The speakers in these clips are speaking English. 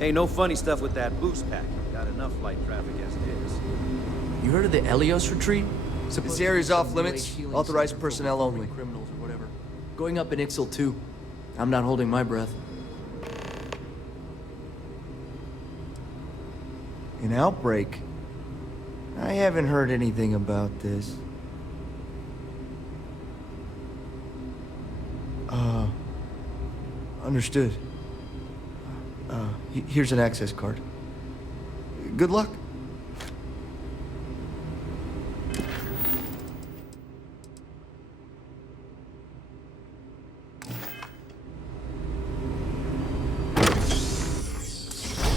Ain't no funny stuff with that boost pack. Got enough flight traffic as it is. You heard of the Helios retreat? This area's off limits. Authorized personnel only. Criminals or whatever. Going up in Ixal too. I'm not holding my breath. An outbreak? I haven't heard anything about this. Understood. Here's an access card. Good luck.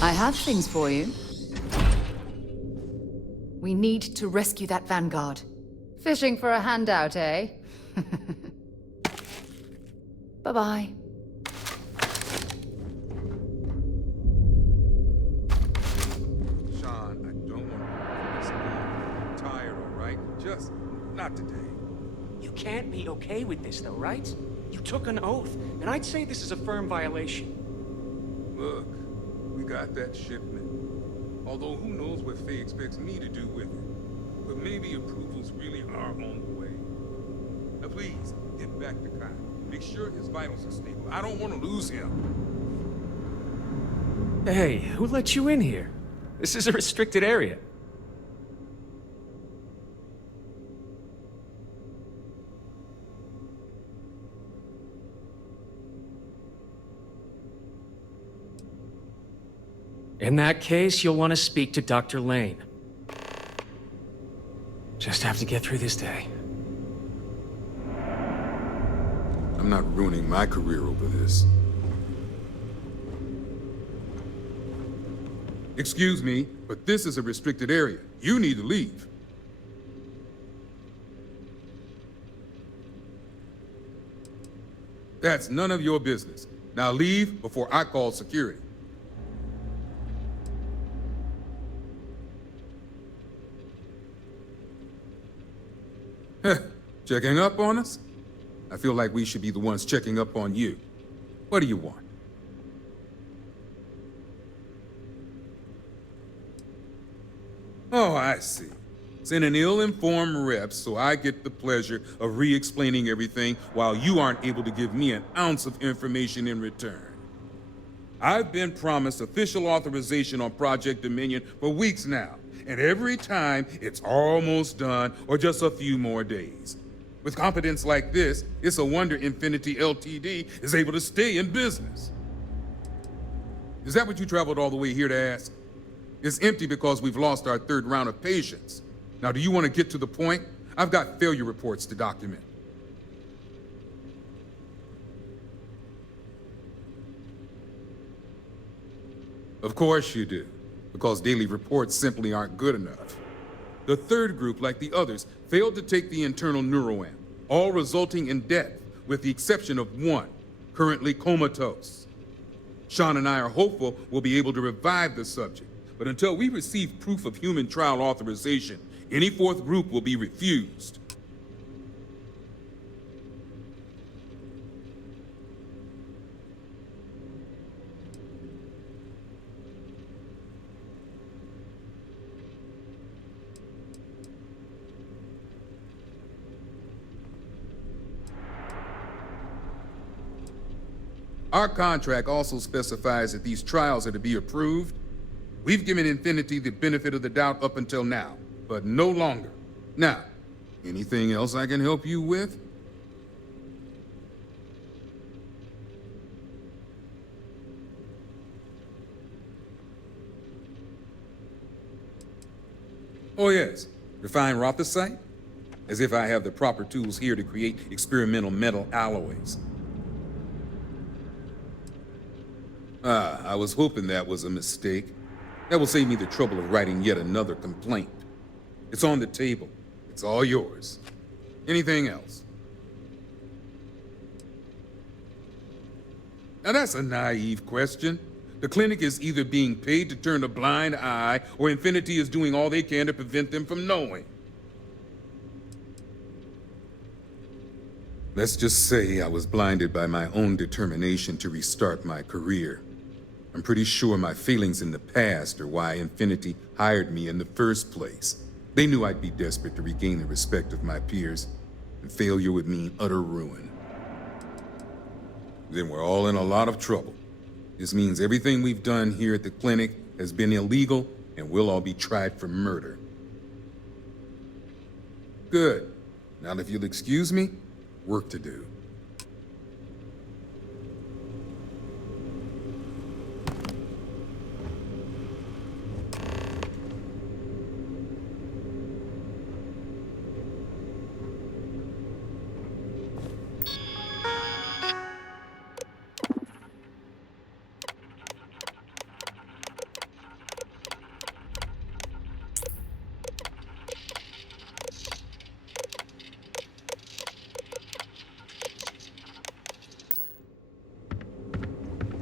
I have things for you. We need to rescue that vanguard. Fishing for a handout, eh? Bye-bye. Sean, I don't want to do this again. I'm tired, all right? Just not today. You can't be okay with this, though, right? You took an oath, and I'd say this is a firm violation. Look, we got that shipment. Although who knows what Faye expects me to do with it. But maybe approvals really are on the way. Now please, get back to Kyle. Make sure his vitals are stable. I don't want to lose him. Hey, who let you in here? This is a restricted area. In that case, you'll want to speak to Dr. Lane. Just have to get through this day. I'm not ruining my career over this. Excuse me, but this is a restricted area. You need to leave. That's none of your business. Now leave before I call security. Checking up on us? I feel like we should be the ones checking up on you. What do you want? Oh, I see. Send an ill-informed rep so I get the pleasure of re-explaining everything while you aren't able to give me an ounce of information in return. I've been promised official authorization on Project Dominion for weeks now, and every time it's almost done or just a few more days. With competence like this, it's a wonder Infinity Ltd is able to stay in business. Is that what you traveled all the way here to ask? It's empty because we've lost our third round of patients. Now, do you want to get to the point? I've got failure reports to document. Of course you do, because daily reports simply aren't good enough. The third group, like the others, failed to take the internal neuroamp, all resulting in death, with the exception of one, currently comatose. Sean and I are hopeful we'll be able to revive the subject, but until we receive proof of human trial authorization, any fourth group will be refused. Our contract also specifies that these trials are to be approved. We've given Infinity the benefit of the doubt up until now, but no longer. Now, anything else I can help you with? Oh yes, refine rothosite? As if I have the proper tools here to create experimental metal alloys. I was hoping that was a mistake. That will save me the trouble of writing yet another complaint. It's on the table. It's all yours. Anything else? Now that's a naive question. The clinic is either being paid to turn a blind eye, or Infinity is doing all they can to prevent them from knowing. Let's just say I was blinded by my own determination to restart my career. I'm pretty sure my failings in the past are why Infinity hired me in the first place. They knew I'd be desperate to regain the respect of my peers, and failure would mean utter ruin. Then we're all in a lot of trouble. This means everything we've done here at the clinic has been illegal, and we'll all be tried for murder. Good. Now if you'll excuse me, work to do.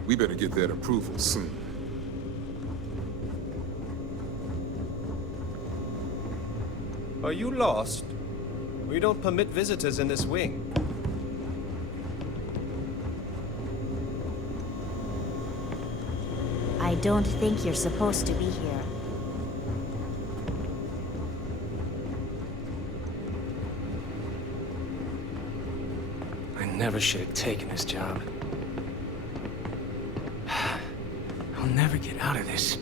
We better get that approval soon. Are you lost? We don't permit visitors in this wing. I don't think you're supposed to be here. I never should have taken this job. I'll never get out of this.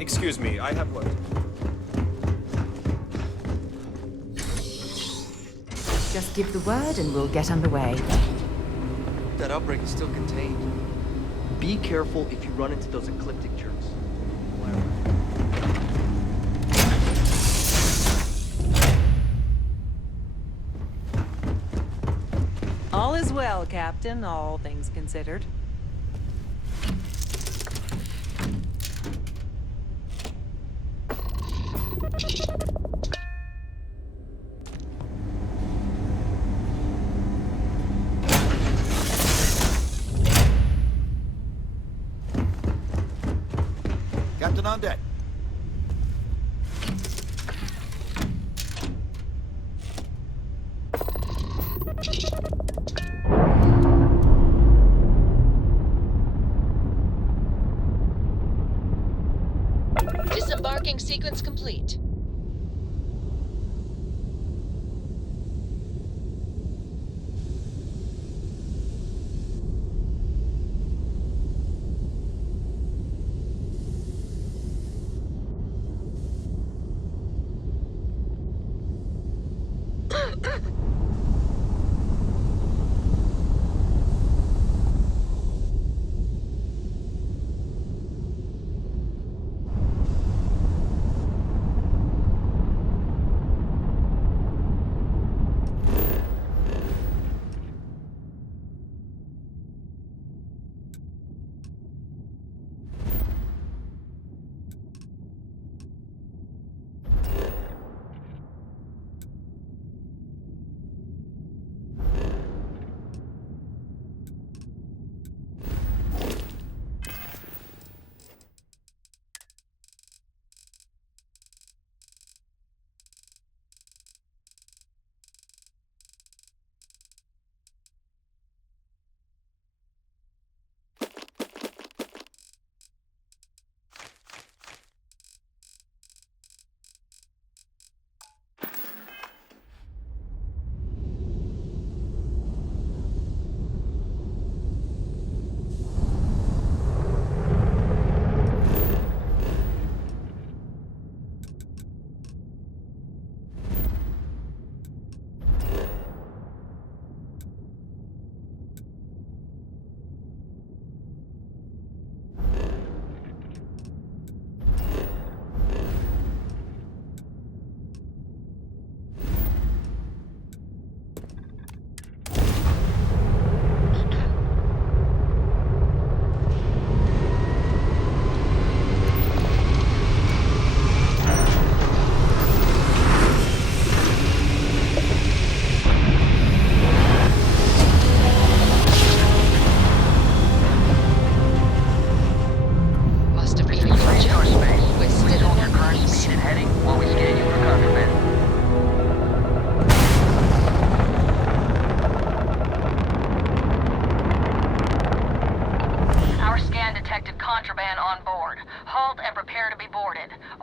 Excuse me, I have word. Just give the word and we'll get underway. That outbreak is still contained. Be careful if you run into those ecliptic jerks. All is well, Captain, all things considered. Captain on deck. Disembarking sequence complete.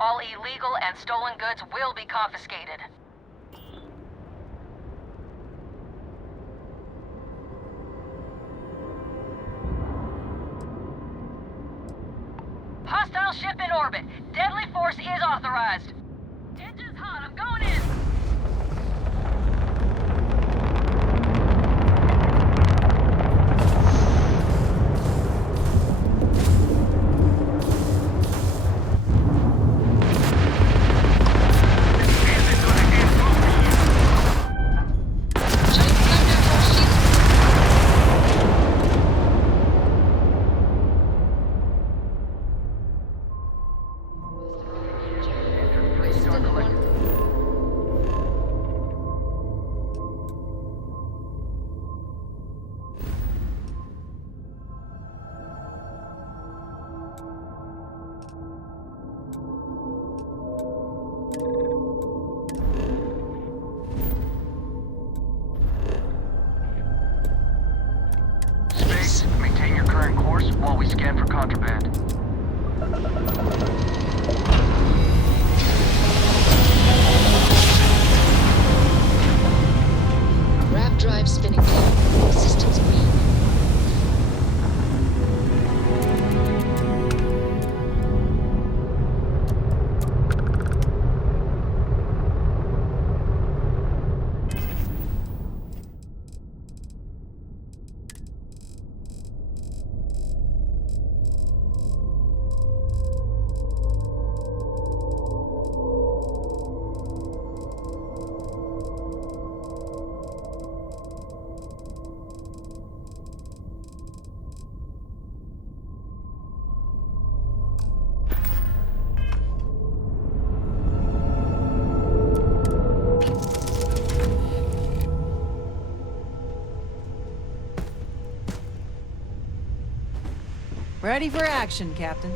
All illegal and stolen goods will be confiscated. Hostile ship in orbit. Deadly force is authorized. Engine's hot. I'm going in. Maintain your current course while we scan for contraband. Wrap drive spinning down. Systems green. Ready for action, Captain.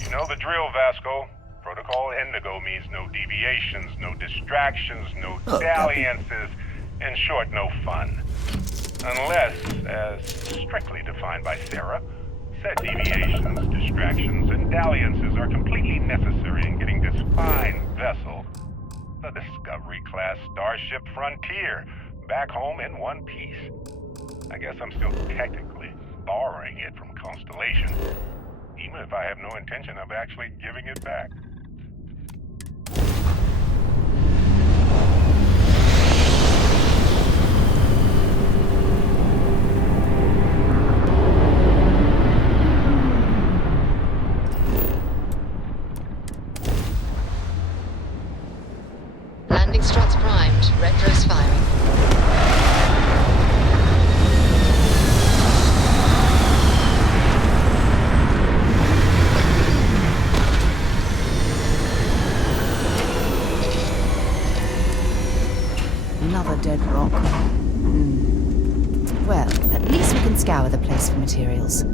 You know the drill, Vasco. Protocol Indigo means no deviations, no distractions, no dalliances, in short, no fun. Unless, as strictly defined by Sarah, said deviations, distractions, and dalliances are completely necessary in getting this fine vessel, the Discovery-class Starship Frontier, back home in one piece. I guess I'm still technically borrowing it from Constellation, even if I have no intention of actually giving it back. Landing struts primed. Retros firing. Another dead rock. Well, at least we can scour the place for materials.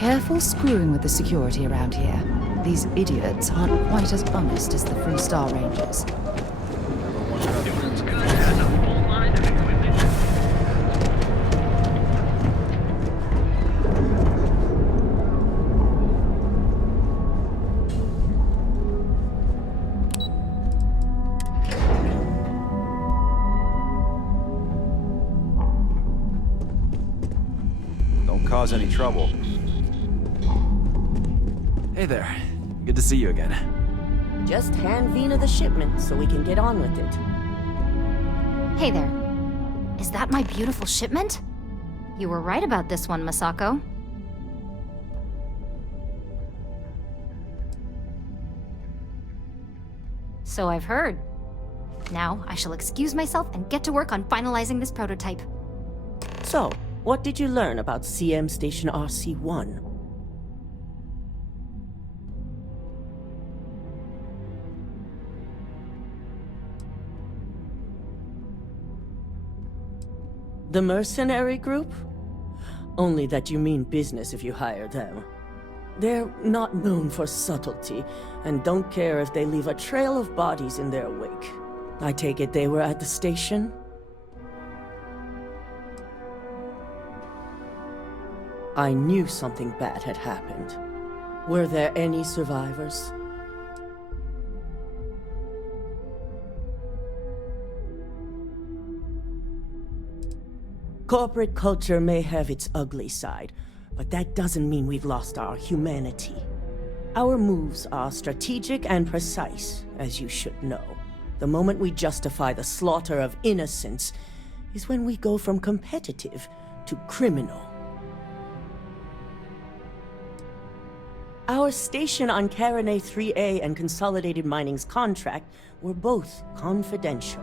Careful screwing with the security around here. These idiots aren't quite as honest as the Free Star Rangers. Don't cause any trouble. Hey there. Good to see you again. Just hand Vina the shipment so we can get on with it. Hey there. Is that my beautiful shipment? You were right about this one, Masako. So I've heard. Now, I shall excuse myself and get to work on finalizing this prototype. So, what did you learn about CM Station RC-1? The mercenary group? Only that you mean business if you hire them. They're not known for subtlety, and don't care if they leave a trail of bodies in their wake. I take it they were at the station? I knew something bad had happened. Were there any survivors? Corporate culture may have its ugly side, but that doesn't mean we've lost our humanity. Our moves are strategic and precise, as you should know. The moment we justify the slaughter of innocents is when we go from competitive to criminal. Our station on Carinae 3A and Consolidated Mining's contract were both confidential.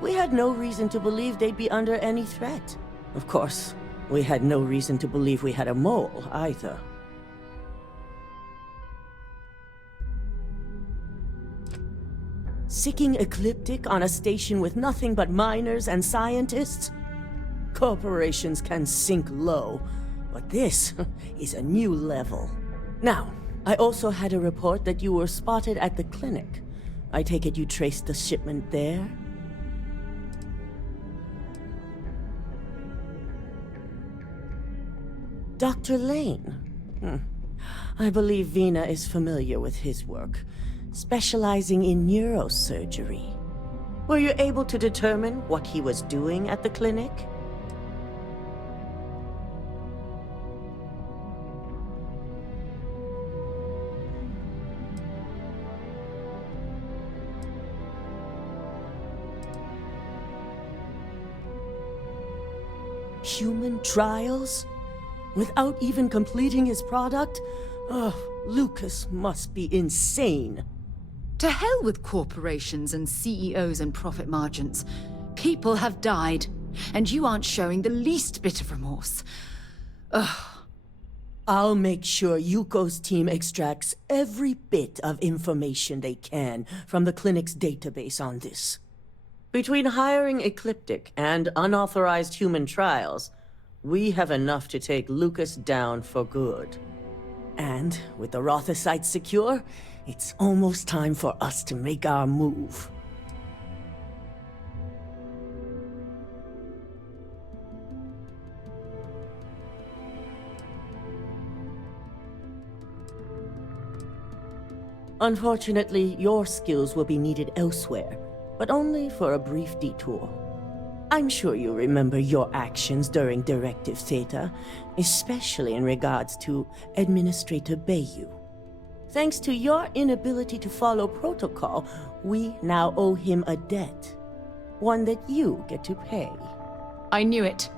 We had no reason to believe they'd be under any threat. Of course, we had no reason to believe we had a mole, either. Sicking Ecliptic on a station with nothing but miners and scientists? Corporations can sink low, but this is a new level. Now, I also had a report that you were spotted at the clinic. I take it you traced the shipment there? Dr. Lane? I believe Vina is familiar with his work, specializing in neurosurgery. Were you able to determine what he was doing at the clinic? Human trials? Without even completing his product? Ugh, Lucas must be insane. To hell with corporations and CEOs and profit margins. People have died, and you aren't showing the least bit of remorse. Ugh. I'll make sure Yuko's team extracts every bit of information they can from the clinic's database on this. Between hiring Ecliptic and unauthorized human trials, we have enough to take Lucas down for good. And with the Rothicites secure, it's almost time for us to make our move. Unfortunately, your skills will be needed elsewhere, but only for a brief detour. I'm sure you remember your actions during Directive Theta, especially in regards to Administrator Bayu. Thanks to your inability to follow protocol, we now owe him a debt. One that you get to pay. I knew it.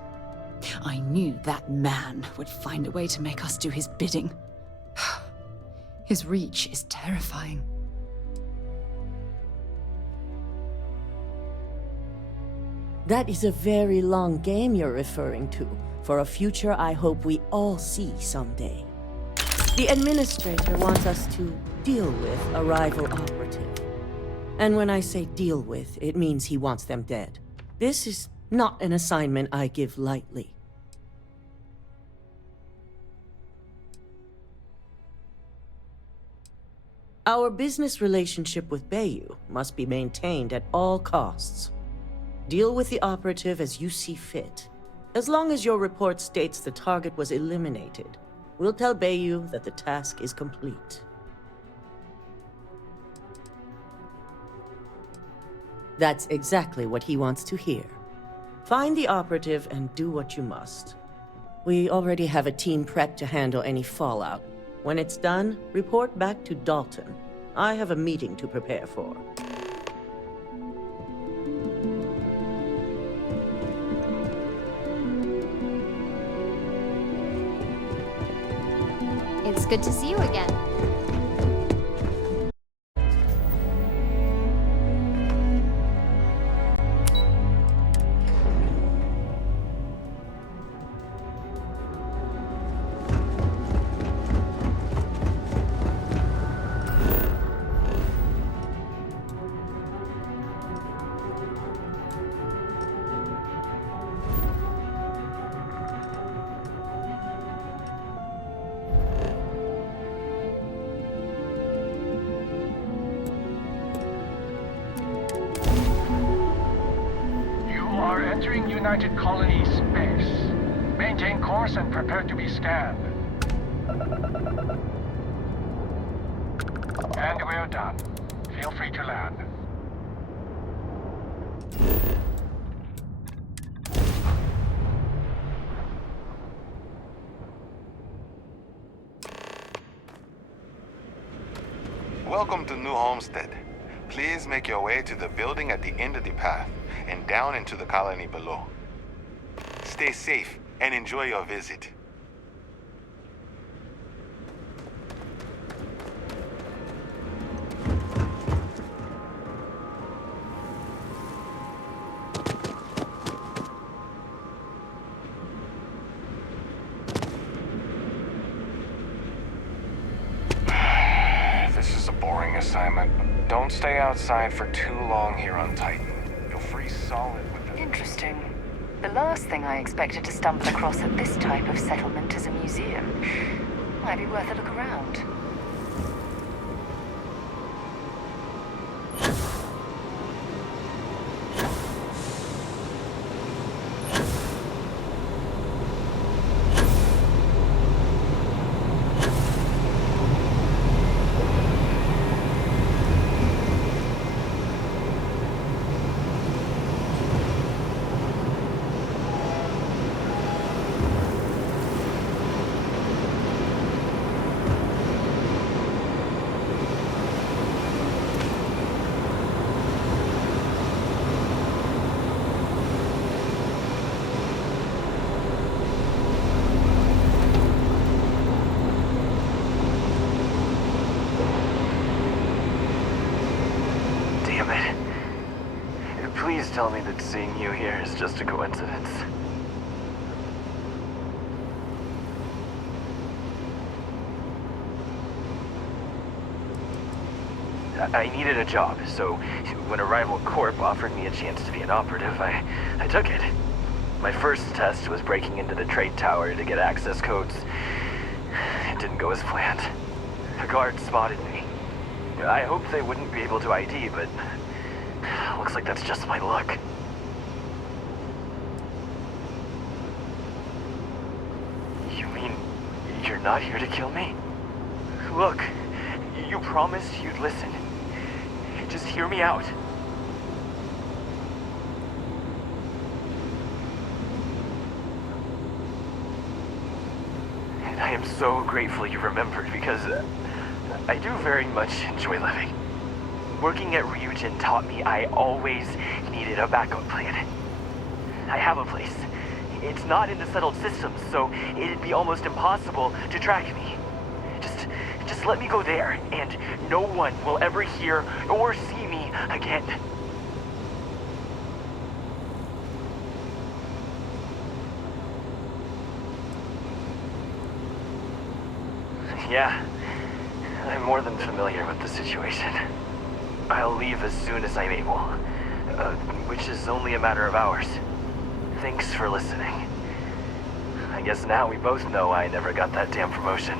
I knew that man would find a way to make us do his bidding. His reach is terrifying. That is a very long game you're referring to, for a future I hope we all see someday. The Administrator wants us to deal with a rival operative. And when I say deal with, it means he wants them dead. This is not an assignment I give lightly. Our business relationship with Bayou must be maintained at all costs. Deal with the operative as you see fit. As long as your report states the target was eliminated, we'll tell Bayou that the task is complete. That's exactly what he wants to hear. Find the operative and do what you must. We already have a team prepped to handle any fallout. When it's done, report back to Dalton. I have a meeting to prepare for. It's good to see you again. Entering United Colonies space. Maintain course and prepare to be scanned. And we're done. Feel free to land. Welcome to New Homestead. Please make your way to the building at the end of the path and down into the colony below. Stay safe and enjoy your visit. This is a boring assignment. Don't stay outside for too long here on Titan. You'll freeze solid with the... Interesting. The last thing I expected to stumble across at this type of settlement is a museum. Might be worth a look around. Please tell me that seeing you here is just a coincidence. I needed a job, so when a rival corp offered me a chance to be an operative, I took it. My first test was breaking into the trade tower to get access codes. It didn't go as planned. The guard spotted me. I hoped they wouldn't be able to ID, but looks like that's just my luck. You mean you're not here to kill me? Look, you promised you'd listen. Just hear me out. And I am so grateful you remembered, because I do very much enjoy living. Working at Ryujin taught me I always needed a backup plan. I have a place. It's not in the settled systems, so it'd be almost impossible to track me. Just let me go there, and no one will ever hear or see me again. Yeah, I'm more than familiar with the situation. I'll leave as soon as I'm able, which is only a matter of hours. Thanks for listening. I guess now we both know I never got that damn promotion.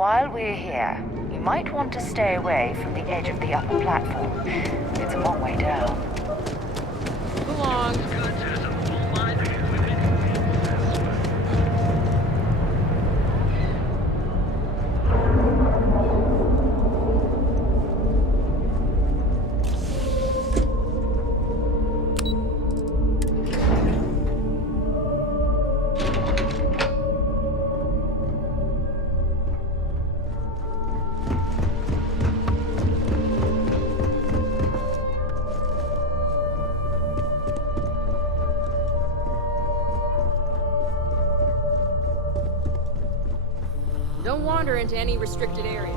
While we're here, you might want to stay away from the edge of the upper platform. It's a long way down. Move along. Don't wander into any restricted areas.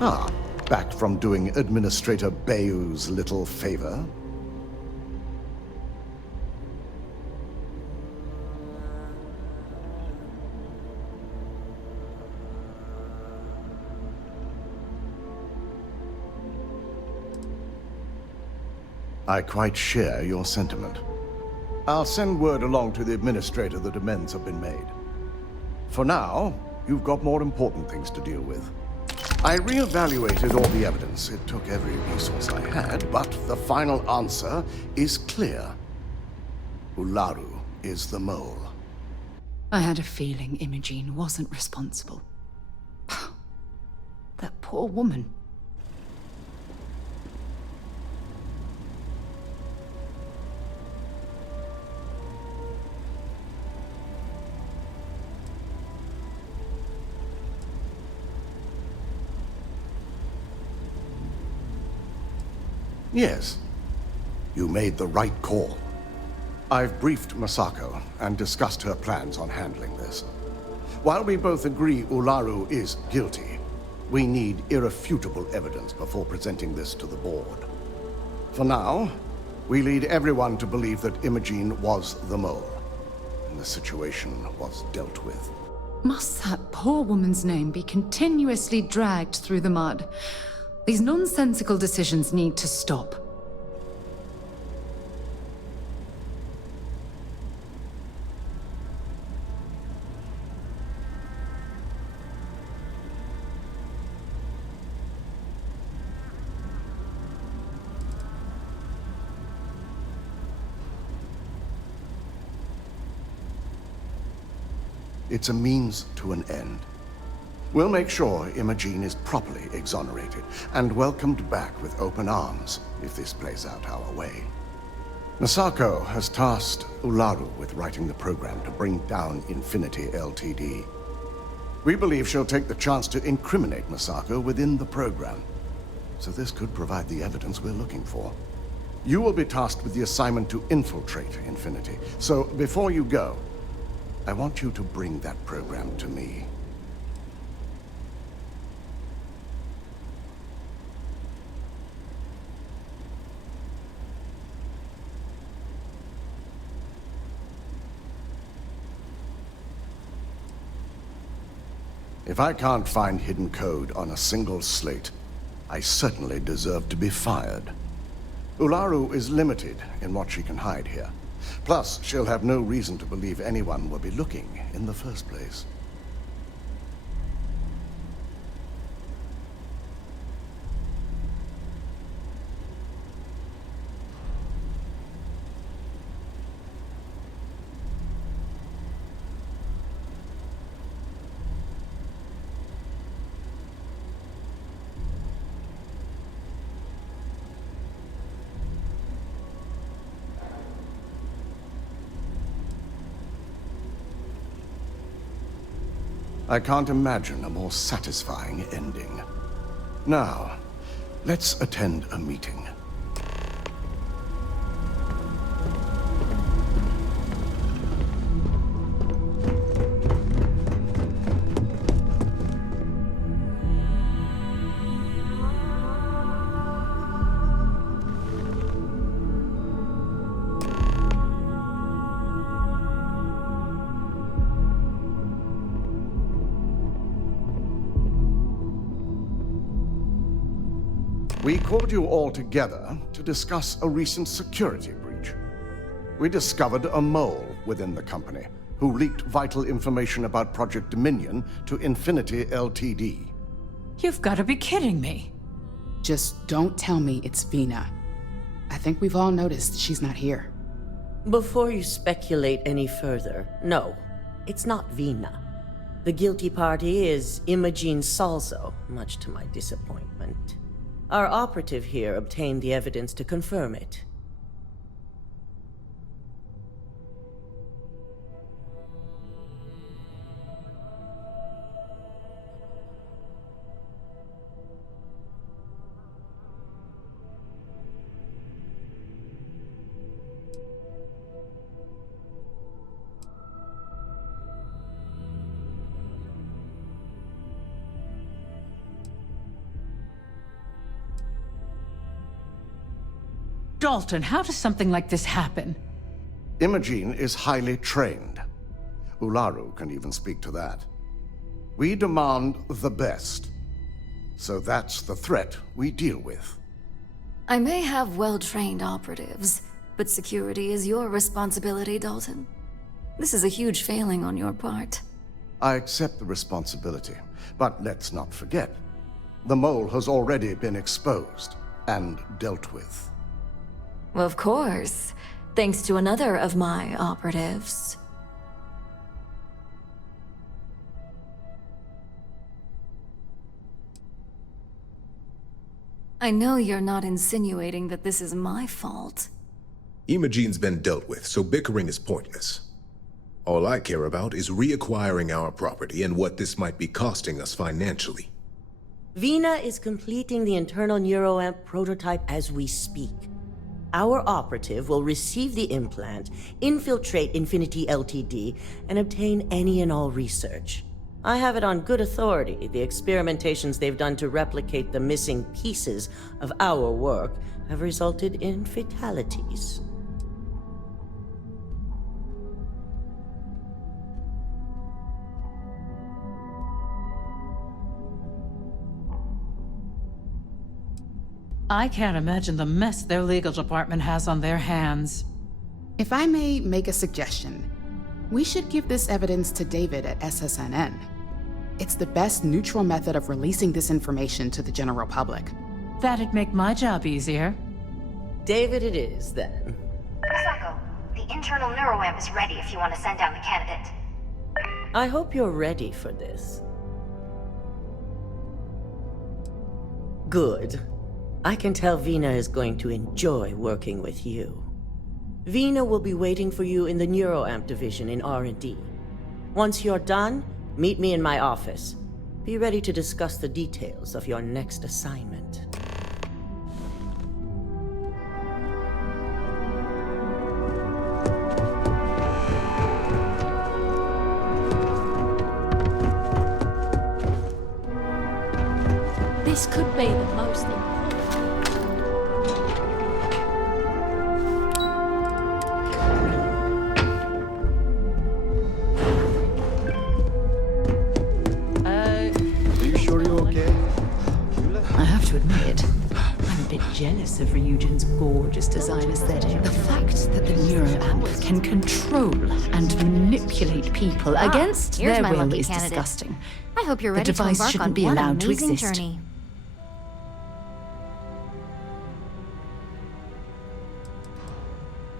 Ah, back from doing Administrator Bayou's little favor. I quite share your sentiment. I'll send word along to the Administrator that amends have been made. For now, you've got more important things to deal with. I reevaluated all the evidence. It took every resource I had, but the final answer is clear. Ularu is the mole. I had a feeling Imogene wasn't responsible. That poor woman. Yes, you made the right call. I've briefed Masako and discussed her plans on handling this. While we both agree Ularu is guilty, we need irrefutable evidence before presenting this to the board. For now, we lead everyone to believe that Imogene was the mole, and the situation was dealt with. Must that poor woman's name be continuously dragged through the mud? These nonsensical decisions need to stop. It's a means to an end. We'll make sure Imogene is properly exonerated and welcomed back with open arms if this plays out our way. Masako has tasked Ularu with writing the program to bring down Infinity Ltd. We believe she'll take the chance to incriminate Masako within the program, so this could provide the evidence we're looking for. You will be tasked with the assignment to infiltrate Infinity, so before you go, I want you to bring that program to me. If I can't find hidden code on a single slate, I certainly deserve to be fired. Ularu is limited in what she can hide here. Plus, she'll have no reason to believe anyone will be looking in the first place. I can't imagine a more satisfying ending. Now, let's attend a meeting. We called you all together to discuss a recent security breach. We discovered a mole within the company, who leaked vital information about Project Dominion to Infinity Ltd. You've got to be kidding me. Just don't tell me it's Vina. I think we've all noticed she's not here. Before you speculate any further, no, it's not Vina. The guilty party is Imogene Salzo, much to my disappointment. Our operative here obtained the evidence to confirm it. Dalton, how does something like this happen? Imogene is highly trained. Ularu can even speak to that. We demand the best. So that's the threat we deal with. I may have well-trained operatives, but security is your responsibility, Dalton. This is a huge failing on your part. I accept the responsibility, but let's not forget, the mole has already been exposed and dealt with. Of course, thanks to another of my operatives. I know you're not insinuating that this is my fault. Imogene's been dealt with, so bickering is pointless. All I care about is reacquiring our property and what this might be costing us financially. Vina is completing the internal neuroamp prototype as we speak. Our operative will receive the implant, infiltrate Infinity Ltd, and obtain any and all research. I have it on good authority. The experimentations they've done to replicate the missing pieces of our work have resulted in fatalities. I can't imagine the mess their legal department has on their hands. If I may make a suggestion, we should give this evidence to David at SSNN. It's the best neutral method of releasing this information to the general public. That'd make my job easier. David it is, then. Misako, the internal neuroamp is ready if you want to send down the candidate. I hope you're ready for this. Good. I can tell Vina is going to enjoy working with you. Vina will be waiting for you in the neuroamp division in R&D. Once you're done, meet me in my office. Be ready to discuss the details of your next assignment. This could be the most important. Are you sure you're okay? I have to admit, I'm a bit jealous of Ryujin's gorgeous design aesthetic. The fact that the neuroamp can control and manipulate people against here's their my will lucky is candidate. disgusting. I hope you're The ready to device embark shouldn't on be one allowed to amazing exist. journey.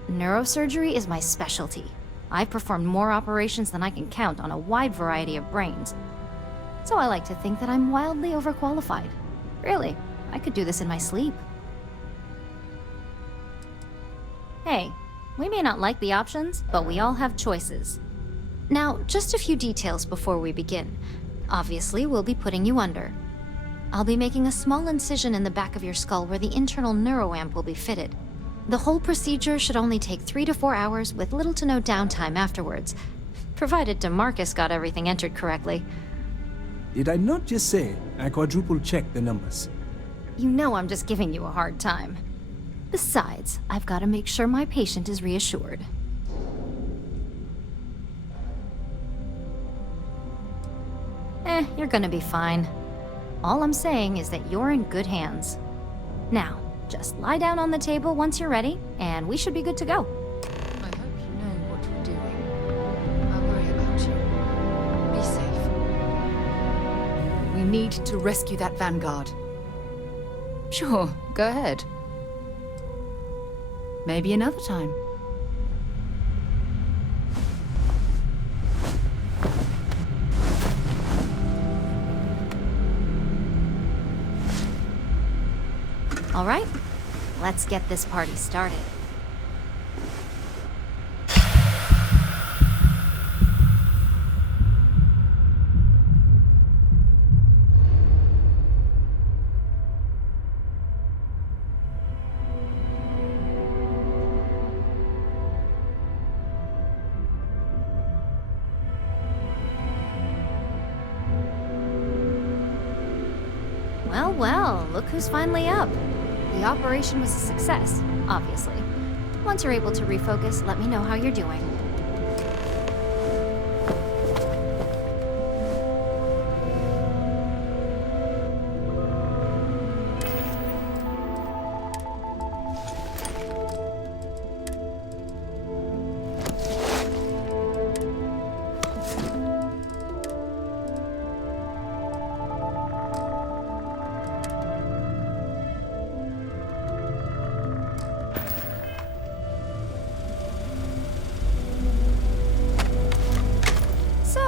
Neurosurgery is my specialty. I've performed more operations than I can count on a wide variety of brains. So I like to think that I'm wildly overqualified. Really, I could do this in my sleep. Hey, we may not like the options, but we all have choices. Now, just a few details before we begin. Obviously, we'll be putting you under. I'll be making a small incision in the back of your skull where the internal neuroamp will be fitted. The whole procedure should only take 3 to 4 hours with little to no downtime afterwards, provided DeMarcus got everything entered correctly. Did I not just say I quadruple-checked the numbers? You know I'm just giving you a hard time. Besides, I've got to make sure my patient is reassured. You're gonna be fine. All I'm saying is that you're in good hands. Now, just lie down on the table once you're ready, and we should be good to go. I hope you know what you're doing. I need to rescue that vanguard. Sure, go ahead. Maybe another time. All right, let's get this party started. Well, well, look who's finally up. The operation was a success, obviously. Once you're able to refocus, let me know how you're doing.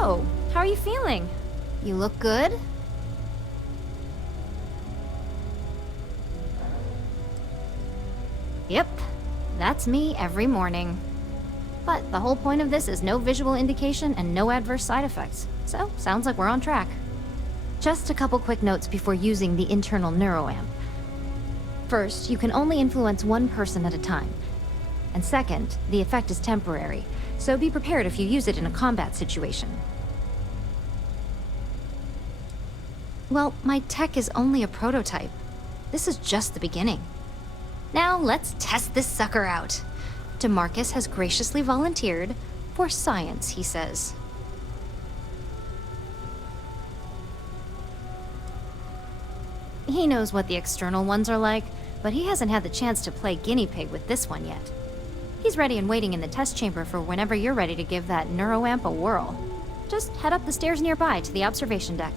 So, how are you feeling? You look good? Yep, that's me every morning. But the whole point of this is no visual indication and no adverse side effects. So, sounds like we're on track. Just a couple quick notes before using the internal neuroamp. First, you can only influence one person at a time. And second, the effect is temporary, so be prepared if you use it in a combat situation. Well, my tech is only a prototype. This is just the beginning. Now let's test this sucker out. DeMarcus has graciously volunteered for science, he says. He knows what the external ones are like, but he hasn't had the chance to play guinea pig with this one yet. He's ready and waiting in the test chamber for whenever you're ready to give that neuroamp a whirl. Just head up the stairs nearby to the observation deck.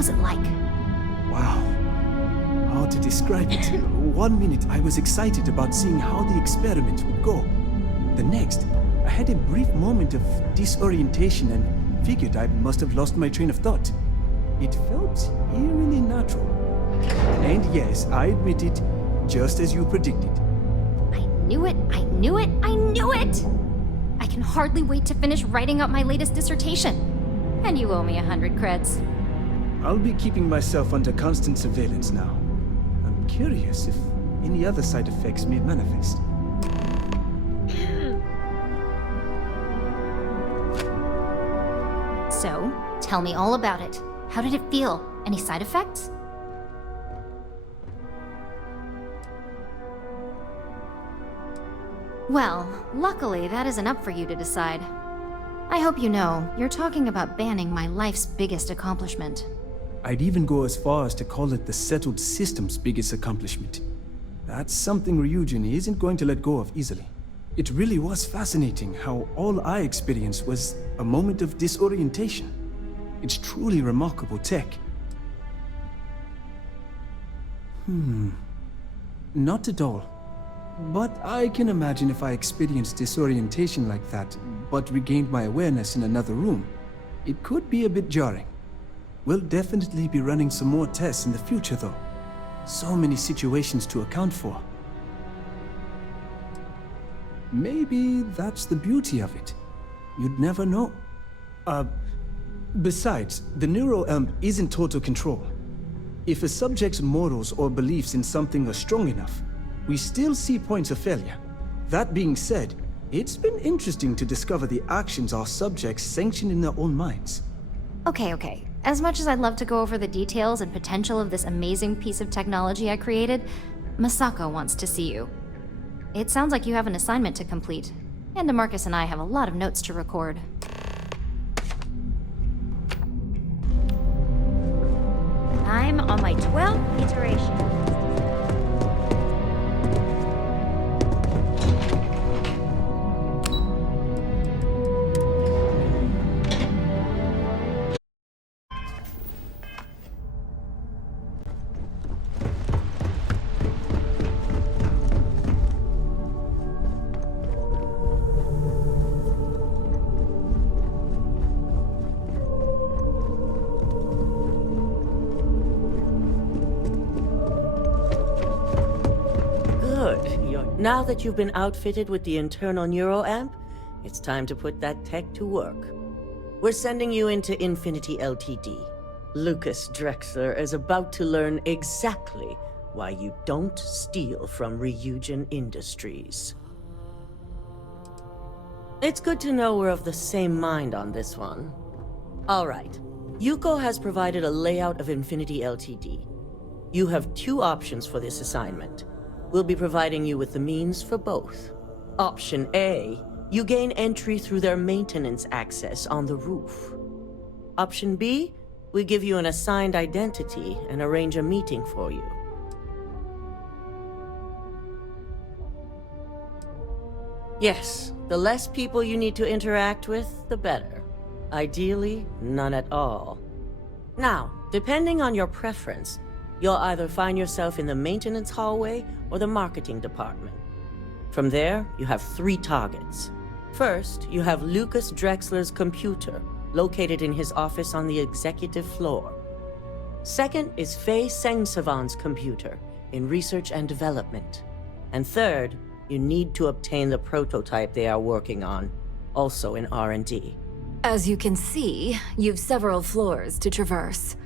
was it like? Wow. How to describe it? 1 minute I was excited about seeing how the experiment would go. The next, I had a brief moment of disorientation and figured I must have lost my train of thought. It felt eerily natural. And yes, I admit it, just as you predicted. I knew it, I knew it, I knew it! I can hardly wait to finish writing up my latest dissertation. And you owe me 100 creds. I'll be keeping myself under constant surveillance now. I'm curious if any other side effects may manifest. So, tell me all about it. How did it feel? Any side effects? Well, luckily that isn't up for you to decide. I hope you know, you're talking about banning my life's biggest accomplishment. I'd even go as far as to call it the settled system's biggest accomplishment. That's something Ryujin isn't going to let go of easily. It really was fascinating how all I experienced was a moment of disorientation. It's truly remarkable tech. Not at all. But I can imagine if I experienced disorientation like that, but regained my awareness in another room, it could be a bit jarring. We'll definitely be running some more tests in the future, though. So many situations to account for. Maybe that's the beauty of it. You'd never know. Besides, the neural amp isn't total control. If a subject's morals or beliefs in something are strong enough, we still see points of failure. That being said, it's been interesting to discover the actions our subjects sanction in their own minds. Okay. As much as I'd love to go over the details and potential of this amazing piece of technology I created, Masako wants to see you. It sounds like you have an assignment to complete, and DeMarcus and I have a lot of notes to record. I'm on my 12th iteration. Now that you've been outfitted with the internal neuroamp, it's time to put that tech to work. We're sending you into Infinity Ltd. Lucas Drexler is about to learn exactly why you don't steal from Ryujin Industries. It's good to know we're of the same mind on this one. All right. Yuko has provided a layout of Infinity Ltd. You have two options for this assignment. We'll be providing you with the means for both. Option A, you gain entry through their maintenance access on the roof. Option B, we give you an assigned identity and arrange a meeting for you. Yes, the less people you need to interact with, the better. Ideally, none at all. Now, depending on your preference, you'll either find yourself in the maintenance hallway or the marketing department. From there, you have 3 targets. First, you have Lucas Drexler's computer, located in his office on the executive floor. Second is Faye Sengsavan's computer, in research and development. And third, you need to obtain the prototype they are working on, also in R&D. As you can see, you've several floors to traverse.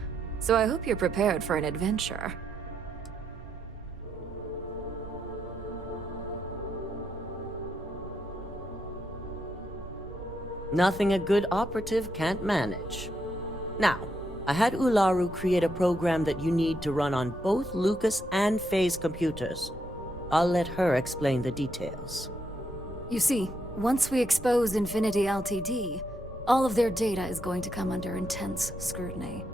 So I hope you're prepared for an adventure. Nothing a good operative can't manage. Now, I had Ularu create a program that you need to run on both Lucas and Faye's computers. I'll let her explain the details. You see, once we expose Infinity Ltd., all of their data is going to come under intense scrutiny.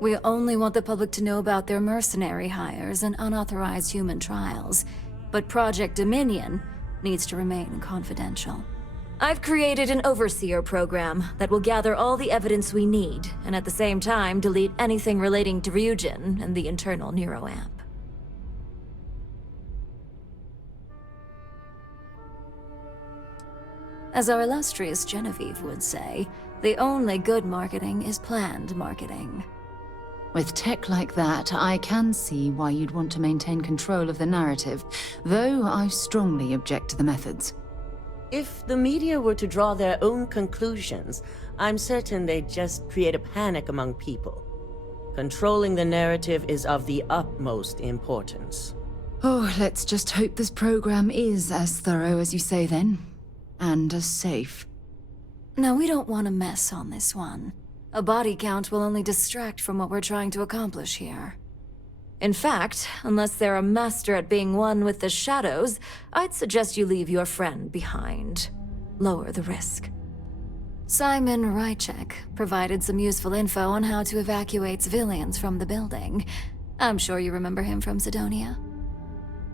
We only want the public to know about their mercenary hires and unauthorized human trials, but Project Dominion needs to remain confidential. I've created an overseer program that will gather all the evidence we need, and at the same time delete anything relating to Ryujin and the internal neuroamp. As our illustrious Genevieve would say, the only good marketing is planned marketing. With tech like that, I can see why you'd want to maintain control of the narrative, though I strongly object to the methods. If the media were to draw their own conclusions, I'm certain they'd just create a panic among people. Controlling the narrative is of the utmost importance. Oh, let's just hope this program is as thorough as you say then, and as safe. No, we don't want to mess on this one. A body count will only distract from what we're trying to accomplish here. In fact, unless they're a master at being one with the shadows, I'd suggest you leave your friend behind. Lower the risk. Simon Rychek provided some useful info on how to evacuate civilians from the building. I'm sure you remember him from Sidonia.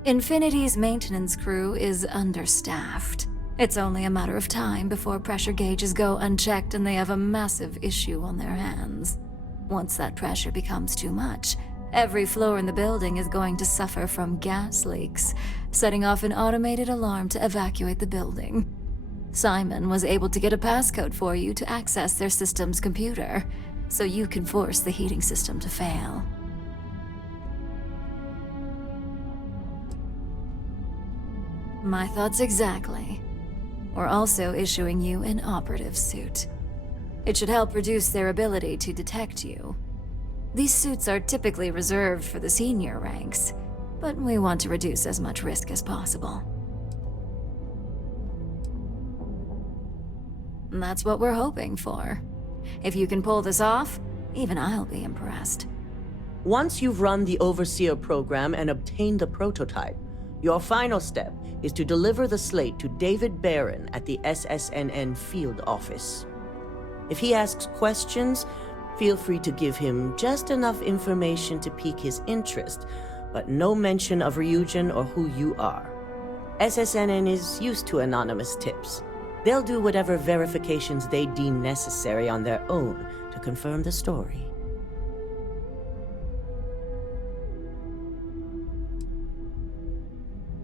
Infinity's maintenance crew is understaffed. It's only a matter of time before pressure gauges go unchecked and they have a massive issue on their hands. Once that pressure becomes too much, every floor in the building is going to suffer from gas leaks, setting off an automated alarm to evacuate the building. Simon was able to get a passcode for you to access their system's computer, so you can force the heating system to fail. My thoughts exactly. We're also issuing you an operative suit. It should help reduce their ability to detect you. These suits are typically reserved for the senior ranks, but we want to reduce as much risk as possible. And that's what we're hoping for. If you can pull this off, even I'll be impressed. Once you've run the Overseer program and obtained the prototype, your final step is to deliver the slate to David Barron at the SSNN field office. If he asks questions, feel free to give him just enough information to pique his interest, but no mention of Ryujin or who you are. SSNN is used to anonymous tips. They'll do whatever verifications they deem necessary on their own to confirm the story.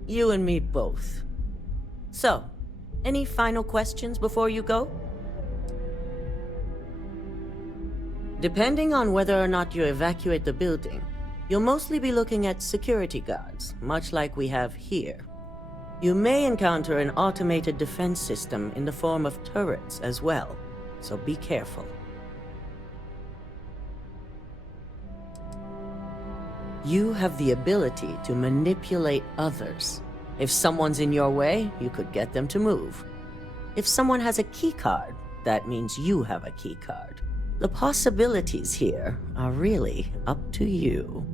You and me both. So, any final questions before you go? Depending on whether or not you evacuate the building, you'll mostly be looking at security guards, much like we have here. You may encounter an automated defense system in the form of turrets as well, so be careful. You have the ability to manipulate others. If someone's in your way, you could get them to move. If someone has a keycard, that means you have a keycard. The possibilities here are really up to you.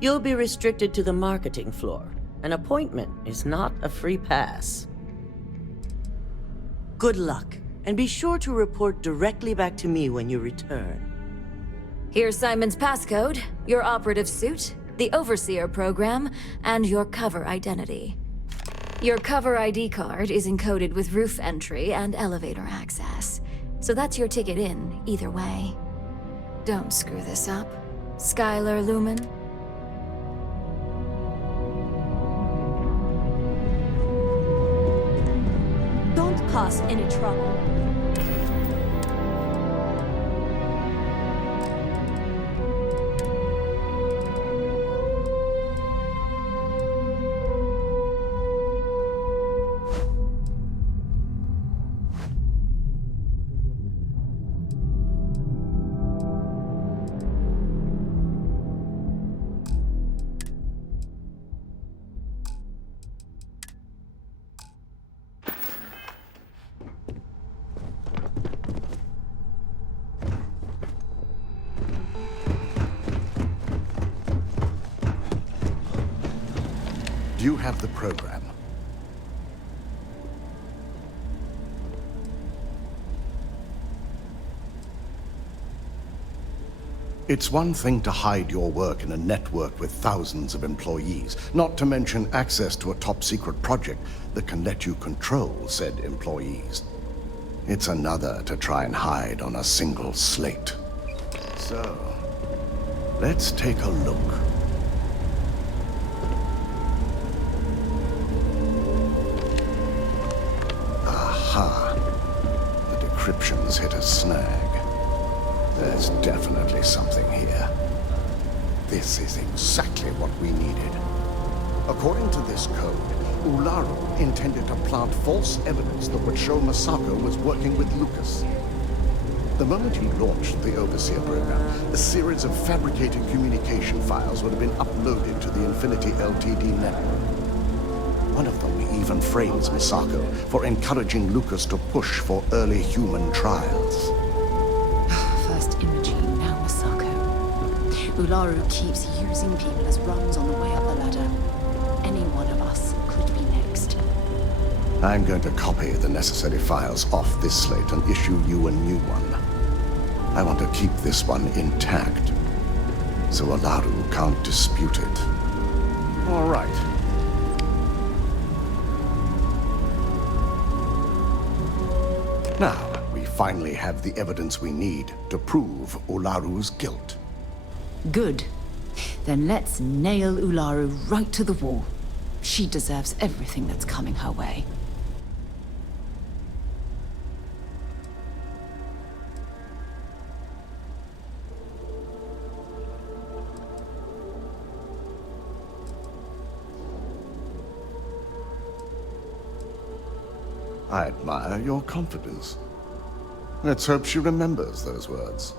You'll be restricted to the marketing floor. An appointment is not a free pass. Good luck, and be sure to report directly back to me when you return. Here's Simon's passcode, your operative suit, the Overseer program, and your cover identity. Your cover ID card is encoded with roof entry and elevator access, so that's your ticket in, either way. Don't screw this up, Skylar Lumen. Don't cause any trouble. You have the program. It's one thing to hide your work in a network with thousands of employees, not to mention access to a top-secret project that can let you control said employees. It's another to try and hide on a single slate. So, let's take a look. Aha. The decryptions hit a snag. There's definitely something here. This is exactly what we needed. According to this code, Ularu intended to plant false evidence that would show Masako was working with Lucas. The moment he launched the Overseer program, a series of fabricated communication files would have been uploaded to the Infinity Ltd network. One of them even frames Masako for encouraging Lucas to push for early human trials. First Imogene, now Masako. Ularu keeps using people as rungs on the way up the ladder. Any one of us could be next. I'm going to copy the necessary files off this slate and issue you a new one. I want to keep this one intact, so Ularu can't dispute it. All right. Now, we finally have the evidence we need to prove Ularu's guilt. Good. Then let's nail Ularu right to the wall. She deserves everything that's coming her way. I admire your confidence. Let's hope she remembers those words.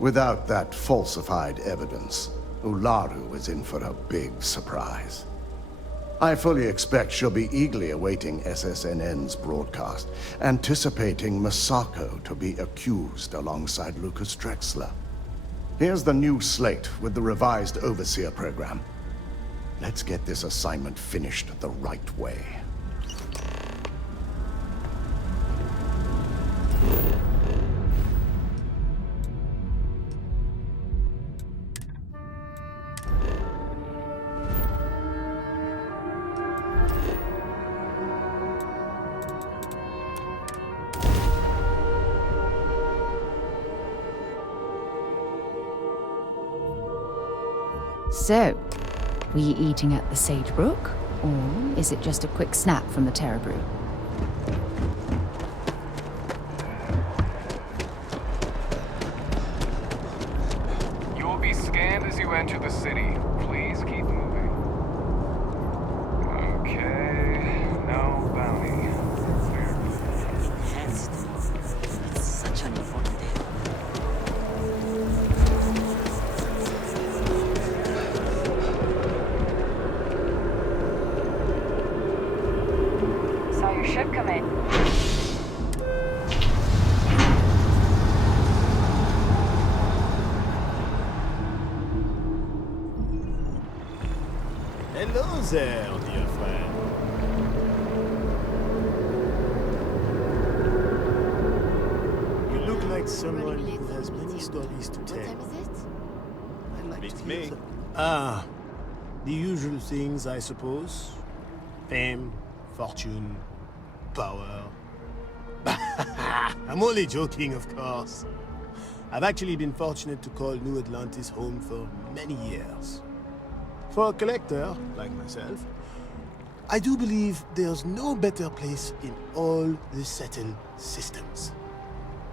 Without that falsified evidence, Ularu is in for a big surprise. I fully expect she'll be eagerly awaiting SSNN's broadcast, anticipating Masako to be accused alongside Lucas Drexler. Here's the new slate with the revised Overseer program. Let's get this assignment finished the right way. So, we eating at the Sage Brook, or is it just a quick snap from the Terror Brew? You will be scanned as you enter the city. Please keep moving. Okay, no bounty. It's such an important day. Saw your ship come in. Hello there, dear friend. You look like someone who has many stories to tell. I'd like to hear them. Ah, the usual things, I suppose. Fame, fortune, power. I'm only joking, of course. I've actually been fortunate to call New Atlantis home for many years. For a collector, like myself, I do believe there's no better place in all the settled systems.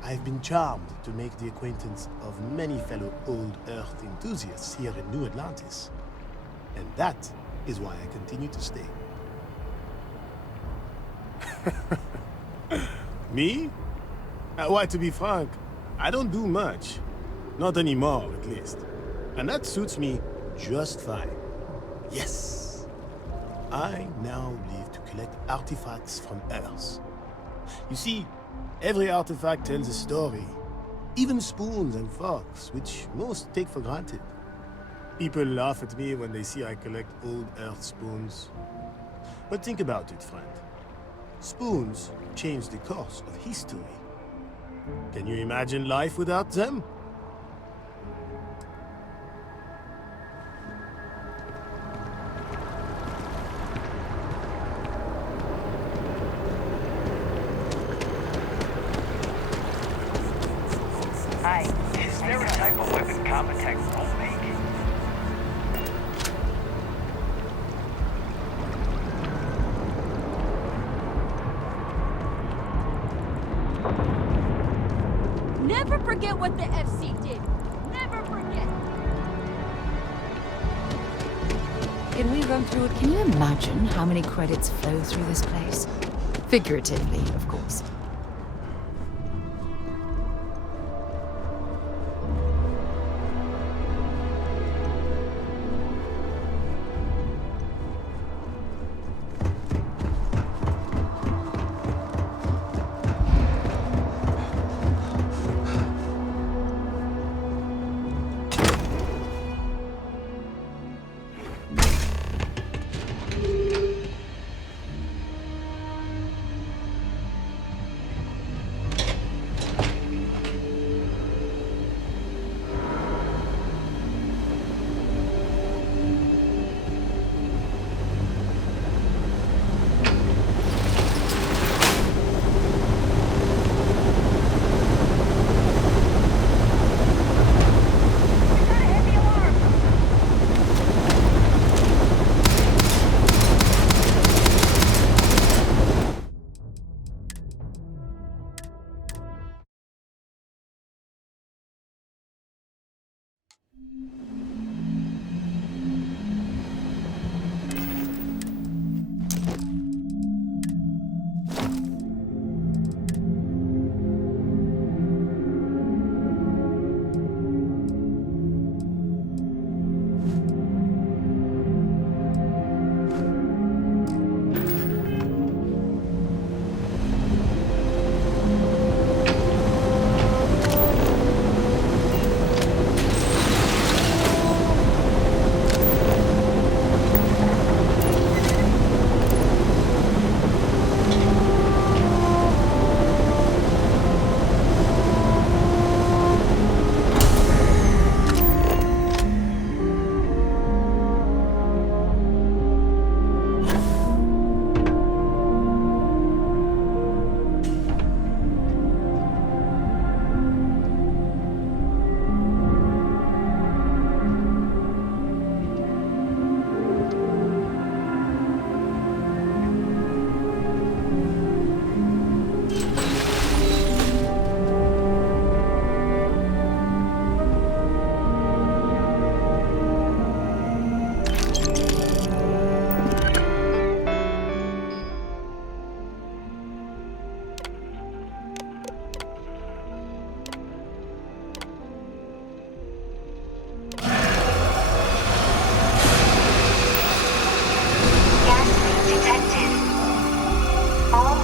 I've been charmed to make the acquaintance of many fellow old Earth enthusiasts here in New Atlantis. And that is why I continue to stay. Me? Why, to be frank, I don't do much. Not anymore, at least. And that suits me just fine. Yes. I now live to collect artifacts from Earth. You see, every artifact tells a story. Even spoons and forks, which most take for granted. People laugh at me when they see I collect old Earth spoons. But think about it, friend. Spoons change the course of history. Can you imagine life without them? Hi, is there a type of weapon combat tech won't make? Never forget what the FC did. Never forget. Can we run through it? Can you imagine how many credits flow through this place? Figuratively, of course.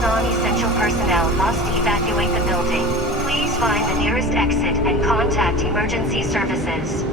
Non-essential personnel must evacuate the building. Please find the nearest exit and contact emergency services.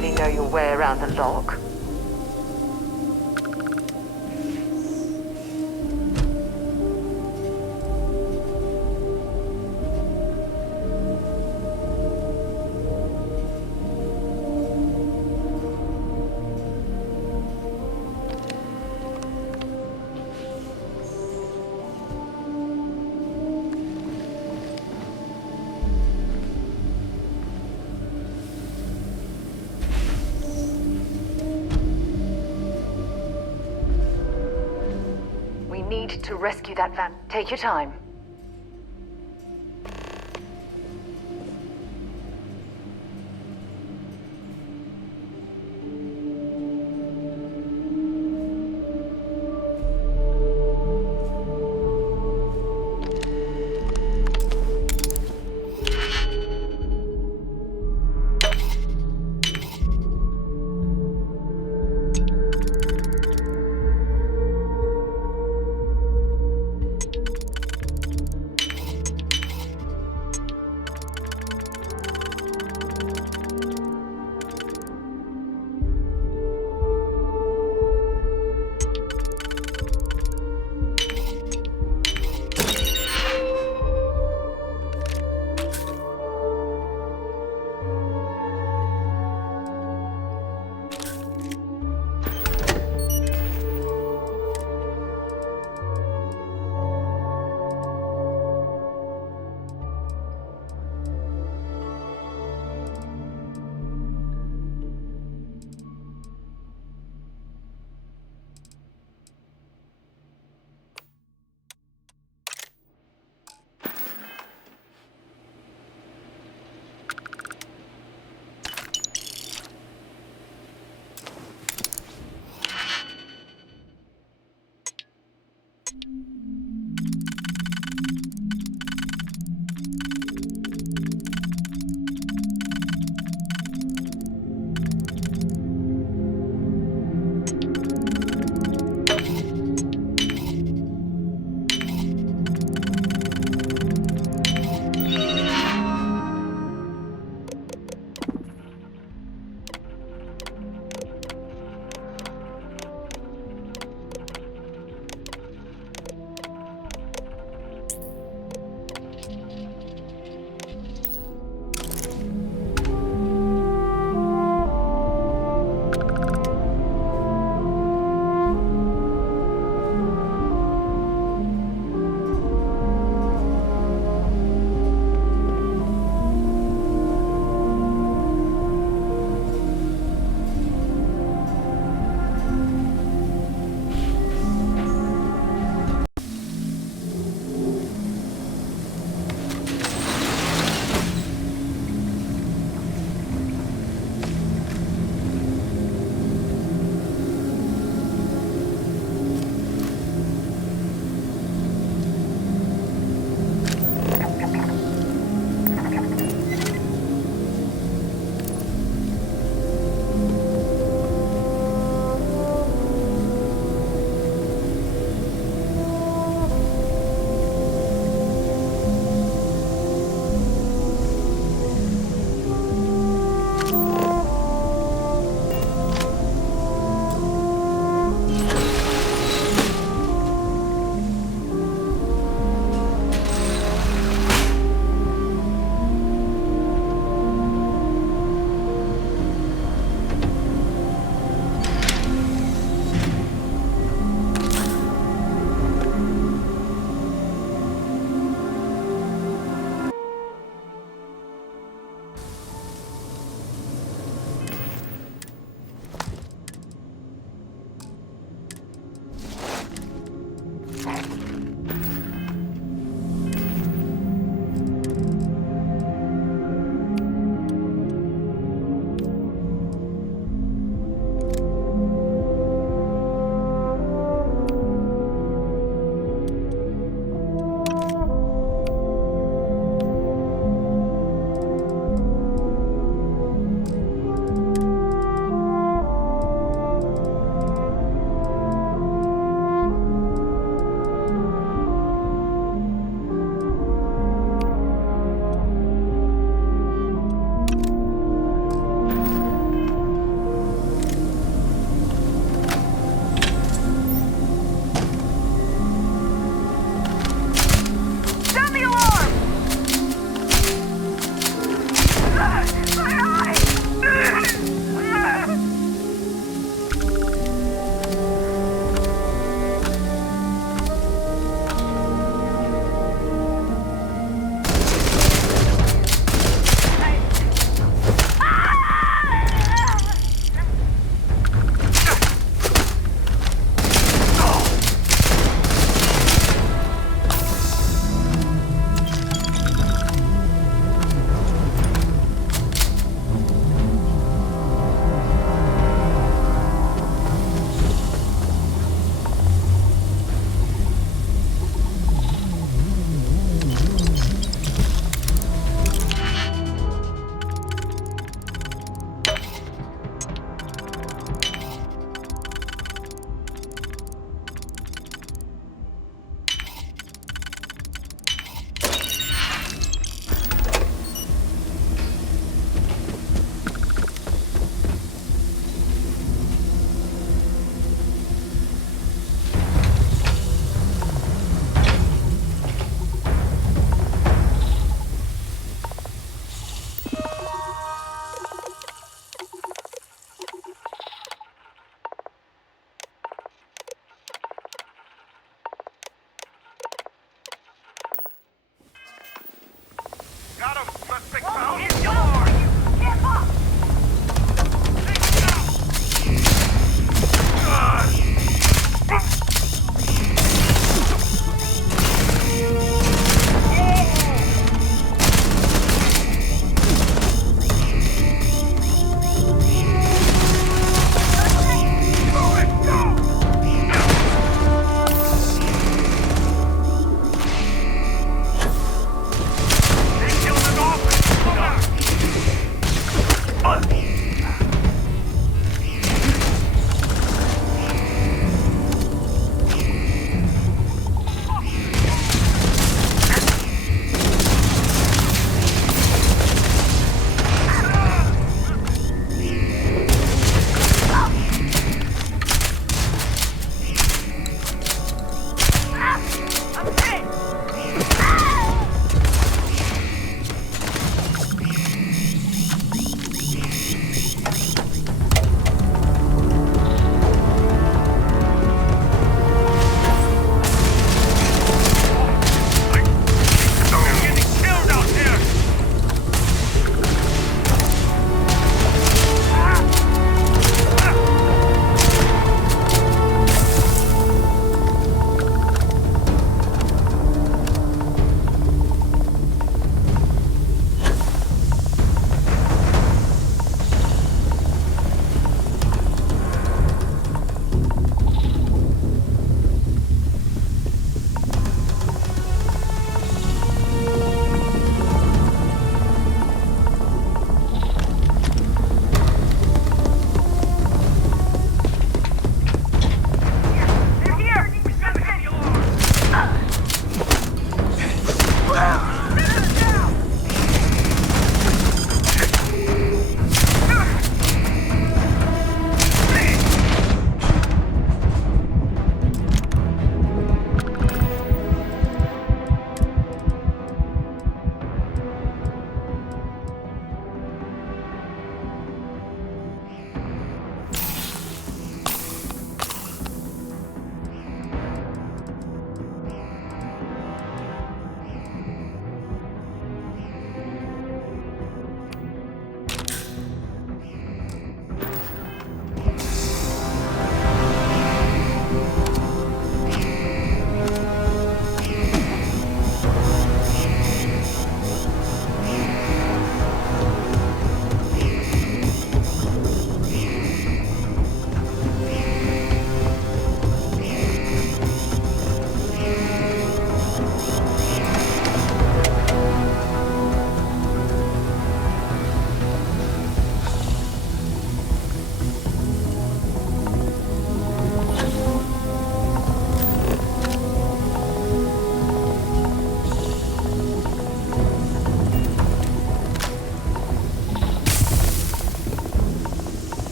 really know your way around the lock. Need to rescue that van. Take your time.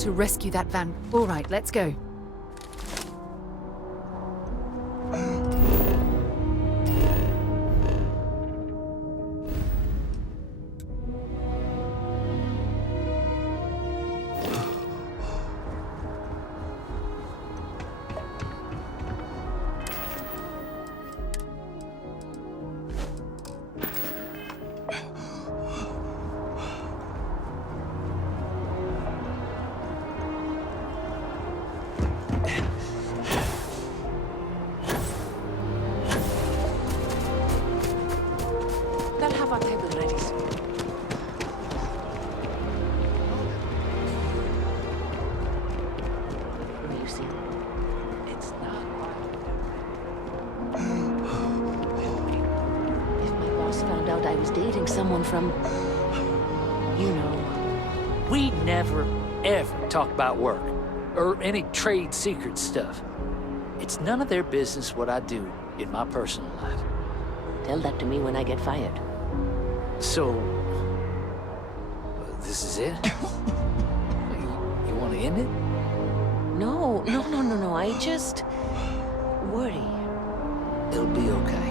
to rescue that van. All right, let's go. They'll have our table ready soon. Lucy, it's not if my boss found out I was dating someone from, you know. We never, ever talk about work or any trade secret stuff. It's none of their business what I do in my personal life. Tell that to me when I get fired. So, this is it? You want to end it? No. I just worry. It'll be okay.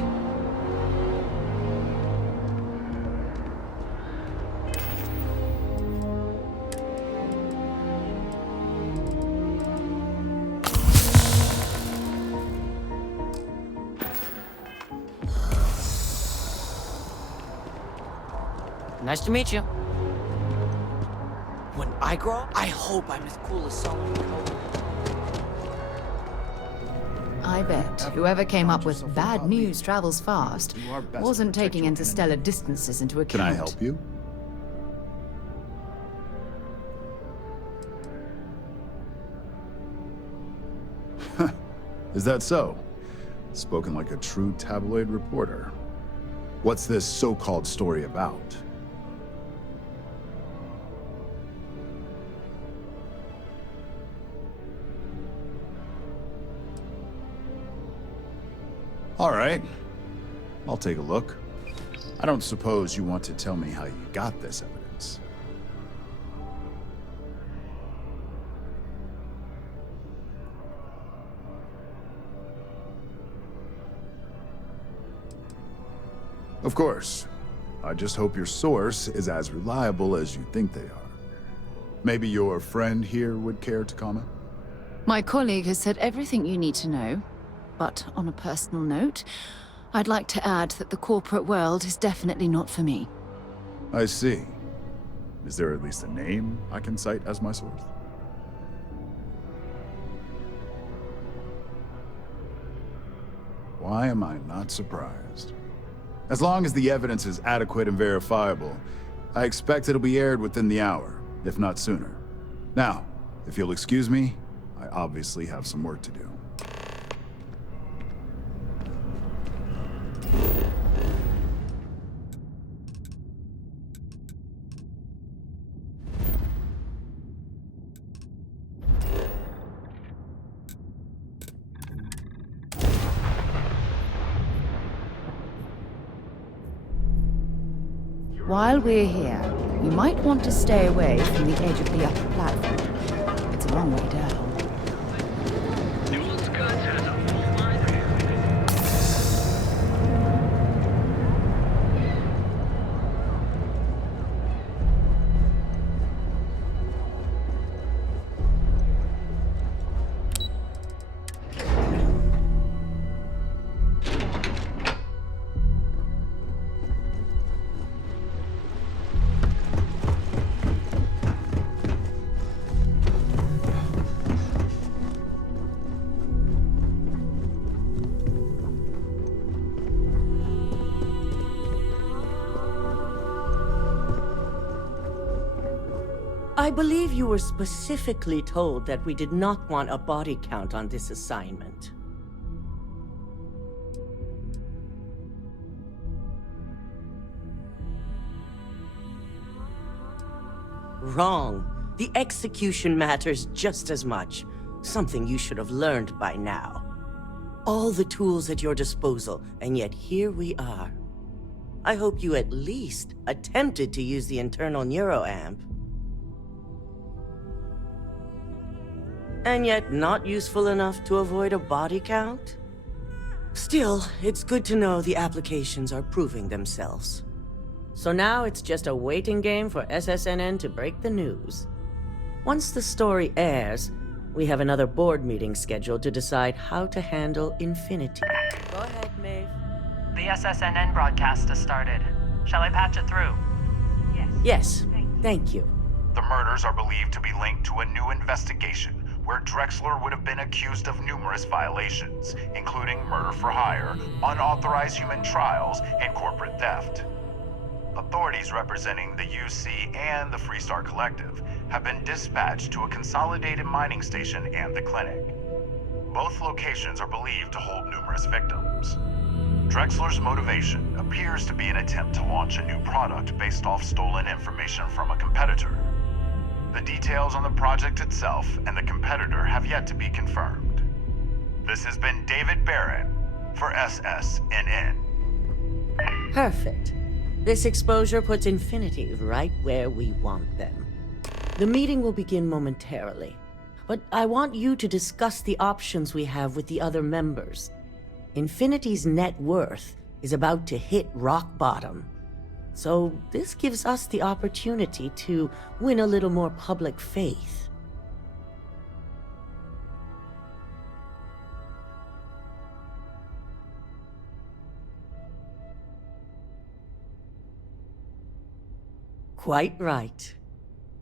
Nice to meet you. When I grow up, I hope I'm as cool as Solomon Cohen. I bet whoever came up with bad news travels fast wasn't taking interstellar distances into account. Can I help you? Is that so? Spoken like a true tabloid reporter. What's this so-called story about? All right, I'll take a look. I don't suppose you want to tell me how you got this evidence. Of course. I just hope your source is as reliable as you think they are. Maybe your friend here would care to comment? My colleague has said everything you need to know. But on a personal note, I'd like to add that the corporate world is definitely not for me. I see. Is there at least a name I can cite as my source? Why am I not surprised? As long as the evidence is adequate and verifiable, I expect it'll be aired within the hour, if not sooner. Now, if you'll excuse me, I obviously have some work to do. While we're here, you might want to stay away from the edge of the upper platform. It's a long way down. I believe you were specifically told that we did not want a body count on this assignment. Wrong. The execution matters just as much. Something you should have learned by now. All the tools at your disposal, and yet here we are. I hope you at least attempted to use the internal neuroamp. and yet not useful enough to avoid a body count? Still, it's good to know the applications are proving themselves. So now it's just a waiting game for SSNN to break the news. Once the story airs, we have another board meeting scheduled to decide how to handle Infinity. Go ahead, Maeve. The SSNN broadcast has started. Shall I patch it through? Yes, thank you. The murders are believed to be linked to a new investigation where Drexler would have been accused of numerous violations, including murder for hire, unauthorized human trials, and corporate theft. Authorities representing the UC and the Freestar Collective have been dispatched to a consolidated mining station and the clinic. Both locations are believed to hold numerous victims. Drexler's motivation appears to be an attempt to launch a new product based off stolen information from a competitor. The details on the project itself and the competitor have yet to be confirmed. This has been David Barron for SSNN. Perfect. This exposure puts Infinity right where we want them. The meeting will begin momentarily, but I want you to discuss the options we have with the other members. Infinity's net worth is about to hit rock bottom, so this gives us the opportunity to win a little more public faith. Quite right.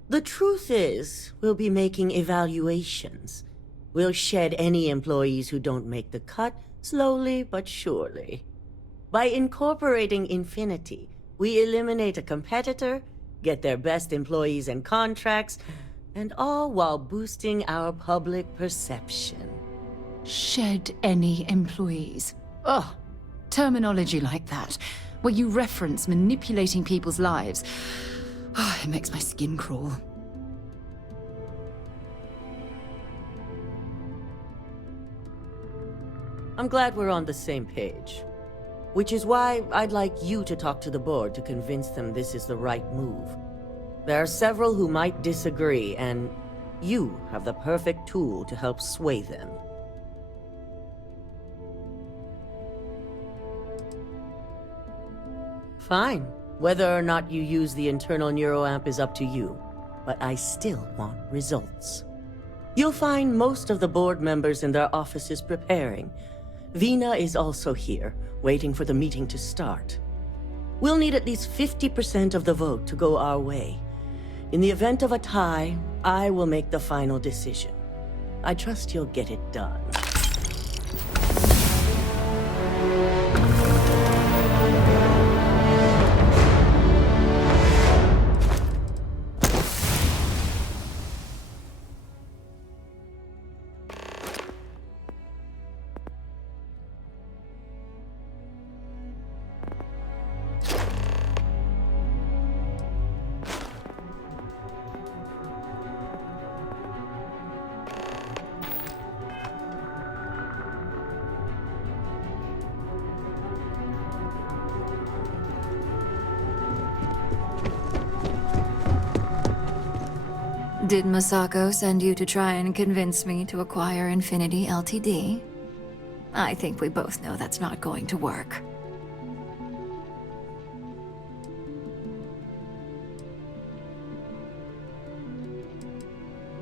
The truth is, we'll be making evaluations. We'll shed any employees who don't make the cut, slowly but surely. By incorporating Infinity, we eliminate a competitor, get their best employees and contracts, and all while boosting our public perception. Shed any employees. Ugh. Terminology like that, where you reference manipulating people's lives. Oh, it makes my skin crawl. I'm glad we're on the same page. Which is why I'd like you to talk to the board to convince them this is the right move. There are several who might disagree, and you have the perfect tool to help sway them. Fine. Whether or not you use the internal neuroamp is up to you, but I still want results. You'll find most of the board members in their offices preparing. Vina is also here, waiting for the meeting to start. We'll need at least 50% of the vote to go our way. In the event of a tie, I will make the final decision. I trust you'll get it done. Did Masako send you to try and convince me to acquire Infinity Ltd? I think we both know that's not going to work.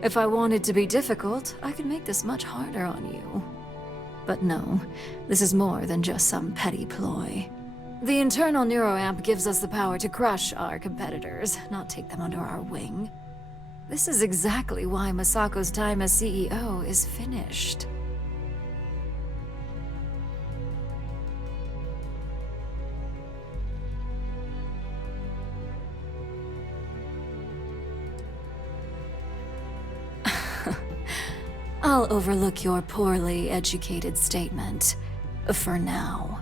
If I wanted to be difficult, I could make this much harder on you. But no, this is more than just some petty ploy. The internal neuroamp gives us the power to crush our competitors, not take them under our wing. This is exactly why Masako's time as CEO is finished. I'll overlook your poorly educated statement, for now.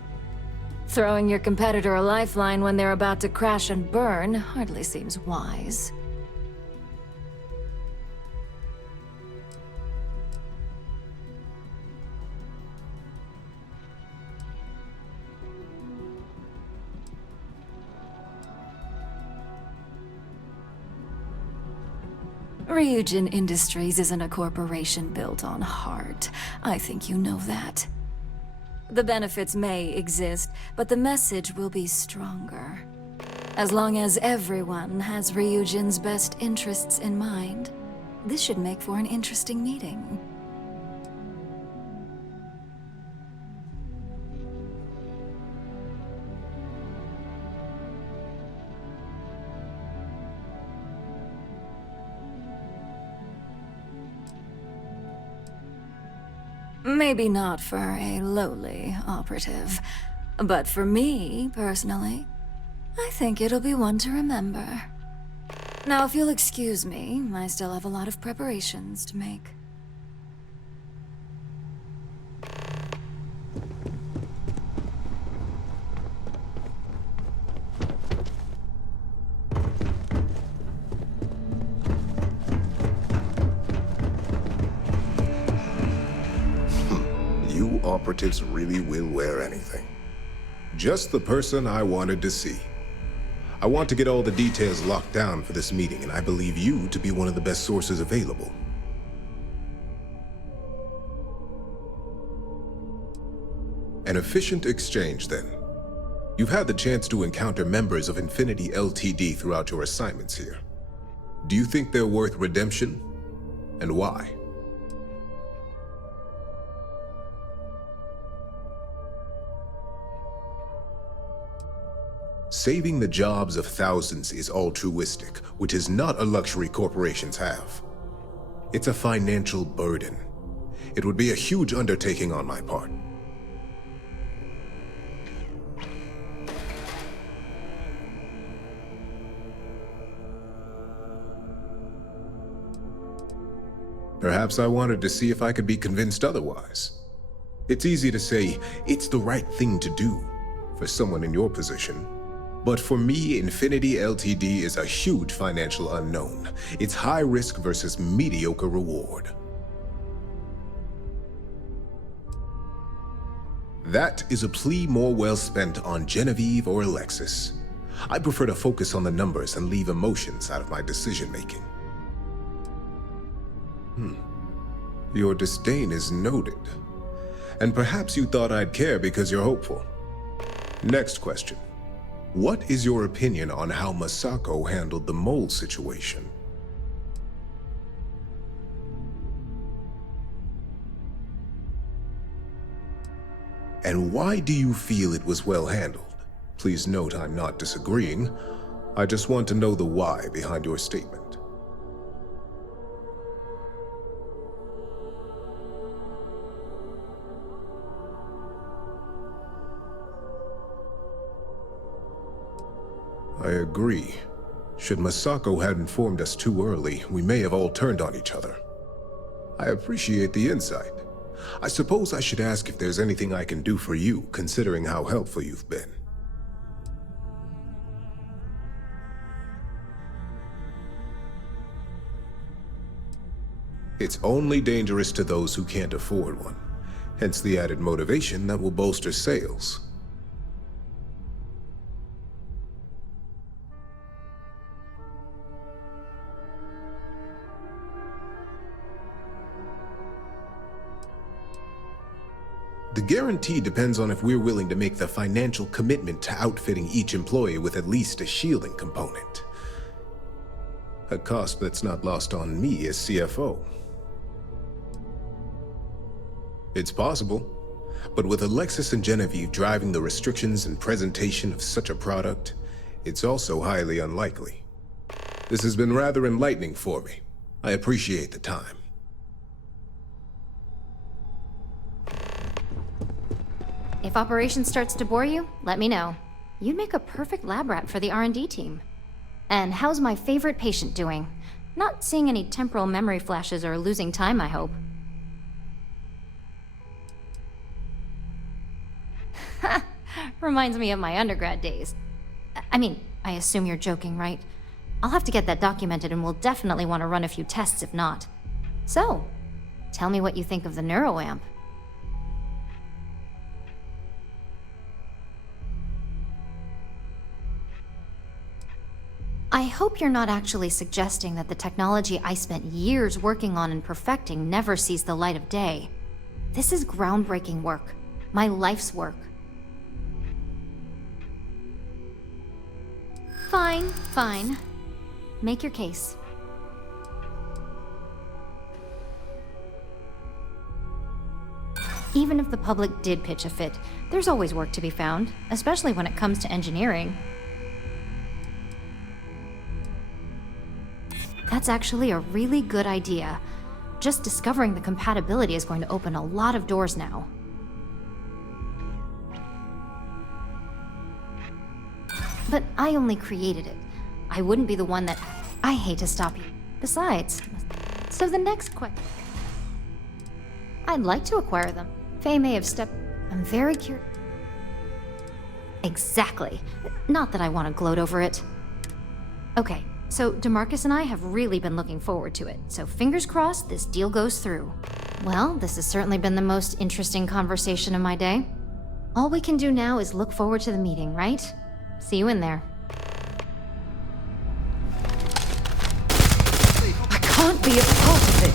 Throwing your competitor a lifeline when they're about to crash and burn hardly seems wise. Ryujin Industries isn't a corporation built on heart. I think you know that. The benefits may exist, but the message will be stronger. As long as everyone has Ryujin's best interests in mind, this should make for an interesting meeting. Maybe not for a lowly operative, but for me, personally, I think it'll be one to remember. Now, if you'll excuse me, I still have a lot of preparations to make. You operatives really will wear anything. Just the person I wanted to see. I want to get all the details locked down for this meeting, and I believe you to be one of the best sources available. An efficient exchange, then. You've had the chance to encounter members of Infinity LTD throughout your assignments here. Do you think they're worth redemption? And why? Saving the jobs of thousands is altruistic, which is not a luxury corporations have. It's a financial burden. It would be a huge undertaking on my part. Perhaps I wanted to see if I could be convinced otherwise. It's easy to say it's the right thing to do for someone in your position. But for me, Infinity LTD is a huge financial unknown. It's high risk versus mediocre reward. That is a plea more well spent on Genevieve or Alexis. I prefer to focus on the numbers and leave emotions out of my decision-making. Your disdain is noted. And perhaps you thought I'd care because you're hopeful. Next question. What is your opinion on how Masako handled the mole situation? And why do you feel it was well handled? Please note I'm not disagreeing. I just want to know the why behind your statement. I agree. Should Masako had informed us too early, we may have all turned on each other. I appreciate the insight. I suppose I should ask if there's anything I can do for you, considering how helpful you've been. It's only dangerous to those who can't afford one, hence the added motivation that will bolster sales. The guarantee depends on if we're willing to make the financial commitment to outfitting each employee with at least a shielding component. A cost that's not lost on me as CFO. It's possible, but with Alexis and Genevieve driving the restrictions and presentation of such a product, it's also highly unlikely. This has been rather enlightening for me. I appreciate the time. If operations starts to bore you, let me know. You'd make a perfect lab rat for the R&D team. And how's my favorite patient doing? Not seeing any temporal memory flashes or losing time, I hope. Reminds me of my undergrad days. I mean, I assume you're joking, right? I'll have to get that documented and we'll definitely want to run a few tests if not. So, tell me what you think of the neuroamp. I hope you're not actually suggesting that the technology I spent years working on and perfecting never sees the light of day. This is groundbreaking work. My life's work. Fine, fine. Make your case. Even if the public did pitch a fit, there's always work to be found, especially when it comes to engineering. That's actually a really good idea. Just discovering the compatibility is going to open a lot of doors now. But I only created it. I wouldn't be the one that... I hate to stop you. Besides, so the next question... I'd like to acquire them. Faye may have stepped... I'm very curious... Exactly. Not that I want to gloat over it. Okay, so DeMarcus and I have really been looking forward to it, so fingers crossed this deal goes through. Well, this has certainly been the most interesting conversation of my day. All we can do now is look forward to the meeting, right? See you in there. I can't be a part of it.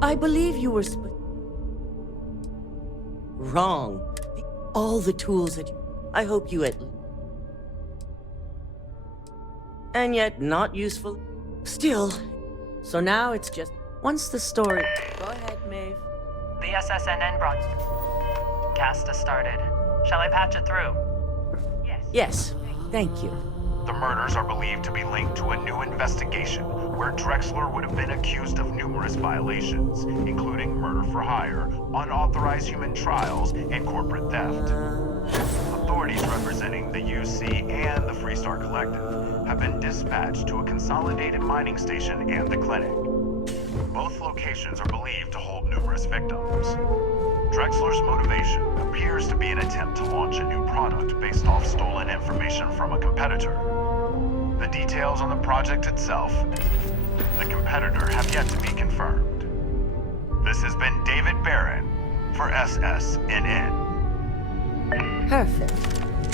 I believe you were wrong. All the tools that I hope you and yet not useful. Still. So now it's just... Once the story... Go ahead, Maeve. The SSNN broadcast has started. Shall I patch it through? Yes. Thank you. The murders are believed to be linked to a new investigation where Drexler would have been accused of numerous violations, including murder for hire, unauthorized human trials, and corporate theft. Authorities representing the UC and the Freestar Collective have been dispatched to a consolidated mining station and the clinic. Both locations are believed to hold numerous victims. Drexler's motivation appears to be an attempt to launch a new product based off stolen information from a competitor. The details on the project itself, the competitor, have yet to be confirmed. This has been David Barron for SSNN. Perfect.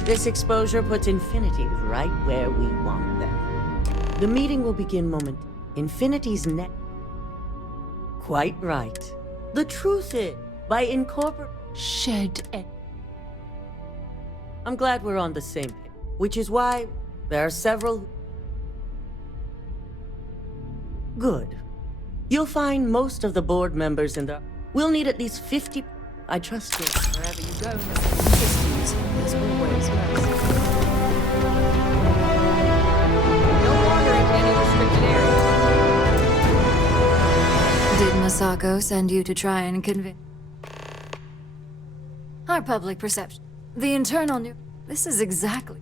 This exposure puts Infinity right where we want them. The meeting will begin moment. Infinity's net. Quite right. The truth is, by incorporating... I'm glad we're on the same page, which is why there are several... Good. You'll find most of the board members in the... We'll need at least 50... I trust you. Wherever you go, there's always mercy. No wander into any restricted areas. Did Masako send you to try and convince... Our public perception. The internal new... This is exactly...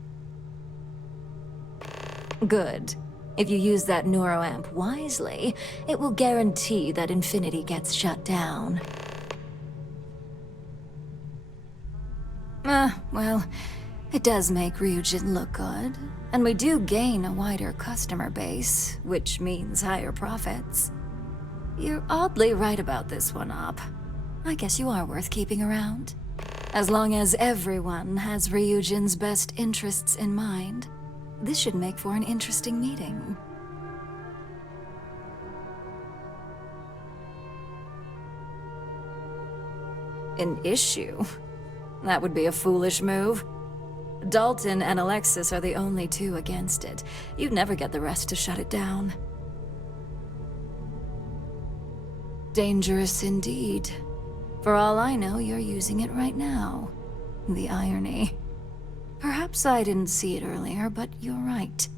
Good. If you use that neuroamp wisely, it will guarantee that Infinity gets shut down. Well, it does make Ryujin look good. And we do gain a wider customer base, which means higher profits. You're oddly right about this one, Op. I guess you are worth keeping around. As long as everyone has Ryujin's best interests in mind. This should make for an interesting meeting. An issue? That would be a foolish move. Dalton and Alexis are the only two against it. You'd never get the rest to shut it down. Dangerous indeed. For all I know, you're using it right now. The irony. Perhaps I didn't see it earlier, but you're right.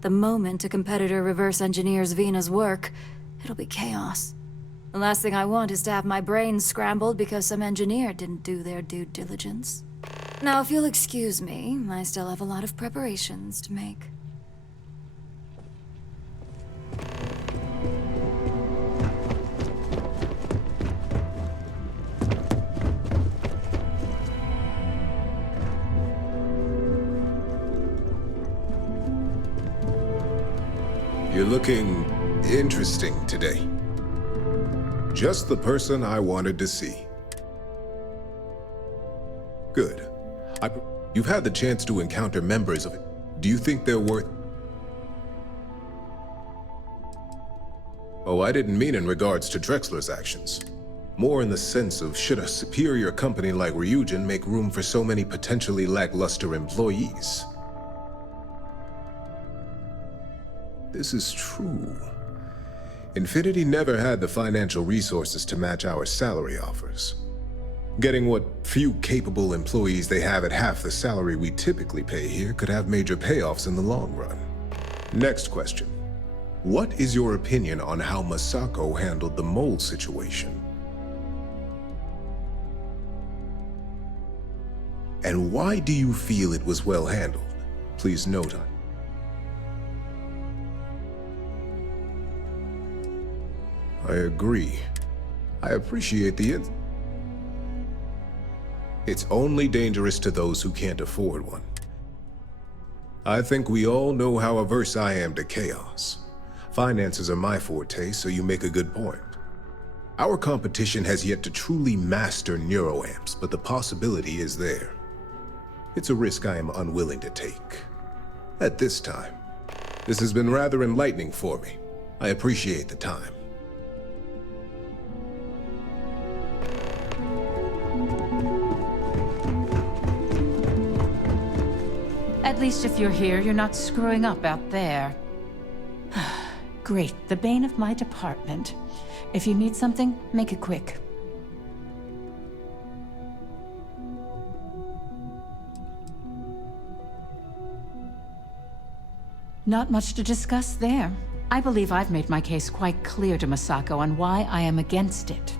The moment a competitor reverse engineers Vina's work, it'll be chaos. The last thing I want is to have my brain scrambled because some engineer didn't do their due diligence. Now, if you'll excuse me, I still have a lot of preparations to make. You're looking interesting today. Just the person I wanted to see. Good. You've had the chance to encounter members of it. Do you think they're worth... Oh, I didn't mean in regards to Drexler's actions. More in the sense of, should a superior company like Ryujin make room for so many potentially lackluster employees? This is true. Infinity never had the financial resources to match our salary offers. Getting what few capable employees they have at half the salary we typically pay here could have major payoffs in the long run. Next question. What is your opinion on how Masako handled the mole situation? And why do you feel it was well handled? Please note. I agree. I appreciate the It's only dangerous to those who can't afford one. I think we all know how averse I am to chaos. Finances are my forte, so you make a good point. Our competition has yet to truly master neuroamps, but the possibility is there. It's a risk I am unwilling to take. At this time. This has been rather enlightening for me. I appreciate the time. At least if you're here, you're not screwing up out there. Great, the bane of my department. If you need something, make it quick. Not much to discuss there. I believe I've made my case quite clear to Masako on why I am against it.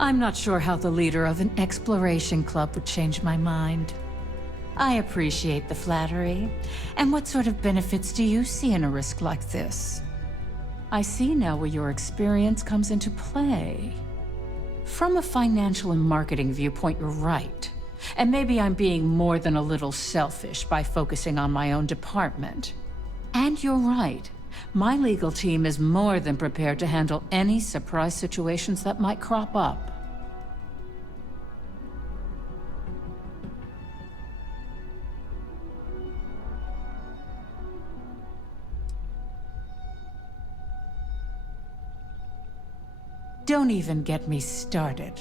I'm not sure how the leader of an exploration club would change my mind. I appreciate the flattery. And what sort of benefits do you see in a risk like this? I see now where your experience comes into play. From a financial and marketing viewpoint, you're right. And maybe I'm being more than a little selfish by focusing on my own department. And you're right. My legal team is more than prepared to handle any surprise situations that might crop up. Don't even get me started.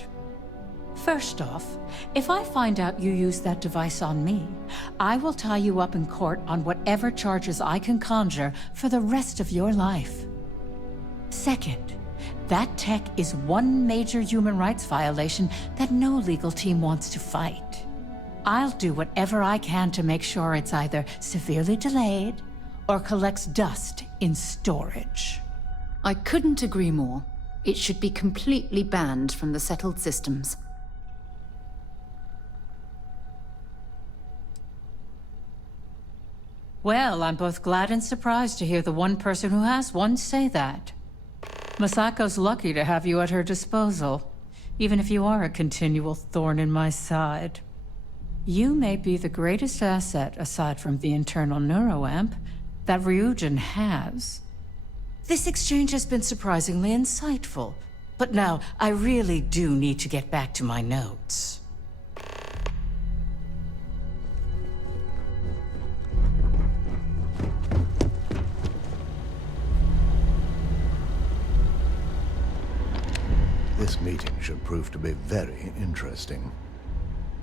First off, if I find out you used that device on me, I will tie you up in court on whatever charges I can conjure for the rest of your life. Second, that tech is one major human rights violation that no legal team wants to fight. I'll do whatever I can to make sure it's either severely delayed or collects dust in storage. I couldn't agree more. It should be completely banned from the settled systems. Well, I'm both glad and surprised to hear the one person who has one say that. Masako's lucky to have you at her disposal, even if you are a continual thorn in my side. You may be the greatest asset, aside from the internal neuroamp, that Ryujin has. This exchange has been surprisingly insightful, but now I really do need to get back to my notes. This meeting should prove to be very interesting.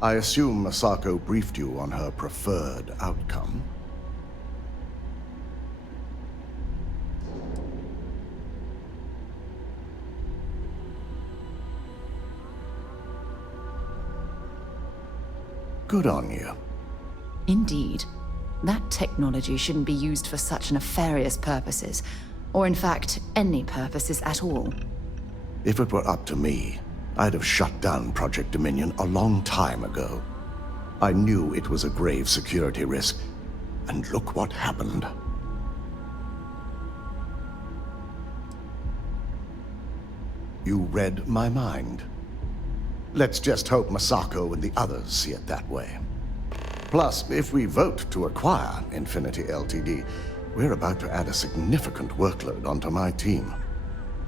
I assume Masako briefed you on her preferred outcome. Good on you. Indeed. That technology shouldn't be used for such nefarious purposes, or in fact, any purposes at all. If it were up to me, I'd have shut down Project Dominion a long time ago. I knew it was a grave security risk, and look what happened. You read my mind. Let's just hope Masako and the others see it that way. Plus, if we vote to acquire Infinity Ltd., we're about to add a significant workload onto my team.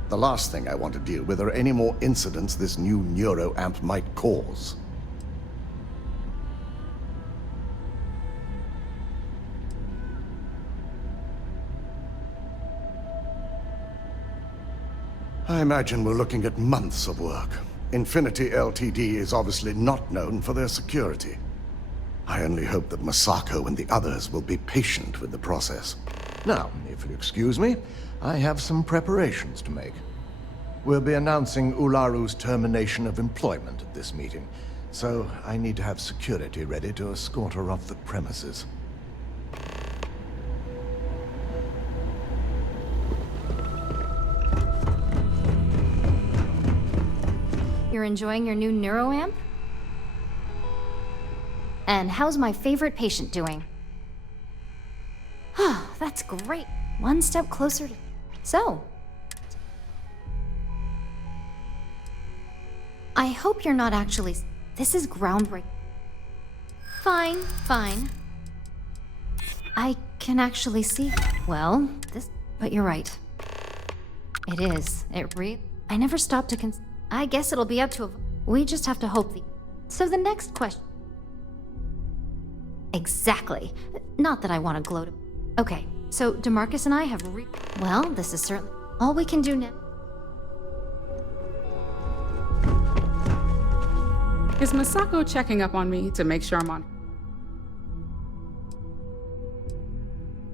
The last thing I want to deal with are any more incidents this new neuroamp might cause. I imagine we're looking at months of work. Infinity Ltd. is obviously not known for their security. I only hope that Masako and the others will be patient with the process. Now, if you'll excuse me, I have some preparations to make. We'll be announcing Ularu's termination of employment at this meeting, so I need to have security ready to escort her off the premises. You're enjoying your new neuroamp? And how's my favorite patient doing? That's great. One step closer to... So... I hope you're not actually... This is groundbreaking. Fine, fine. I can actually see... Well, this... But you're right. It is. I never stopped to I guess it'll be up to a... We just have to hope the... So the next question... Exactly. Not that I want to gloat. Okay, so DeMarcus and I have Well, this is certainly... All we can do now... Is Masako checking up on me to make sure I'm on?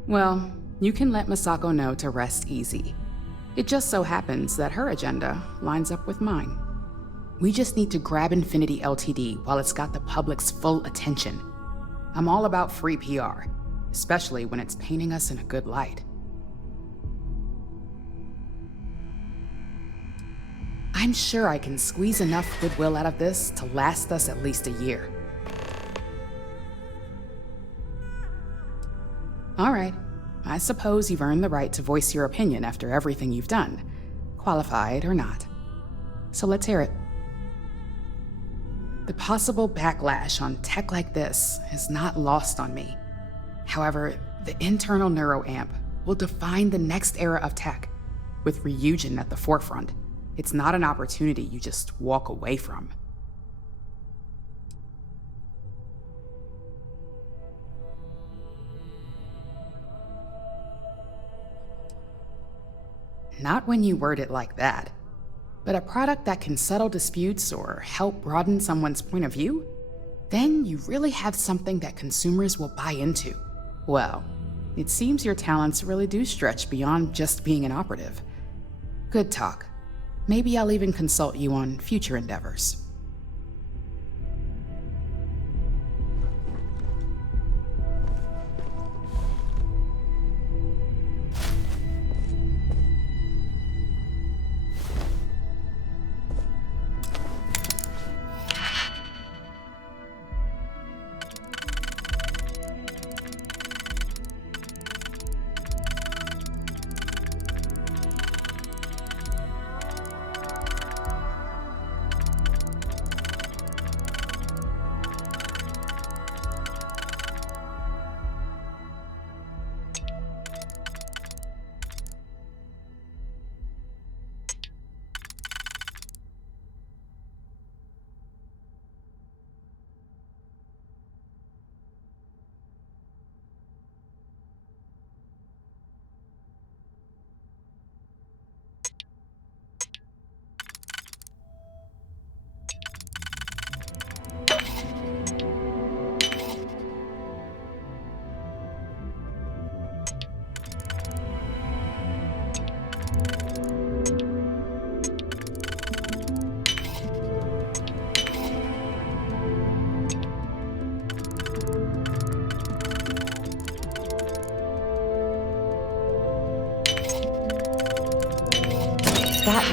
Well, you can let Masako know to rest easy. It just so happens that her agenda lines up with mine. We just need to grab Infinity Ltd. while it's got the public's full attention. I'm all about free PR, especially when it's painting us in a good light. I'm sure I can squeeze enough goodwill out of this to last us at least a year. All right. I suppose you've earned the right to voice your opinion after everything you've done, qualified or not. So let's hear it. The possible backlash on tech like this is not lost on me. However, the internal neuroamp will define the next era of tech, with Ryujin at the forefront. It's not an opportunity you just walk away from. Not when you word it like that. But a product that can settle disputes or help broaden someone's point of view? Then you really have something that consumers will buy into. Well, it seems your talents really do stretch beyond just being an operative. Good talk. Maybe I'll even consult you on future endeavors.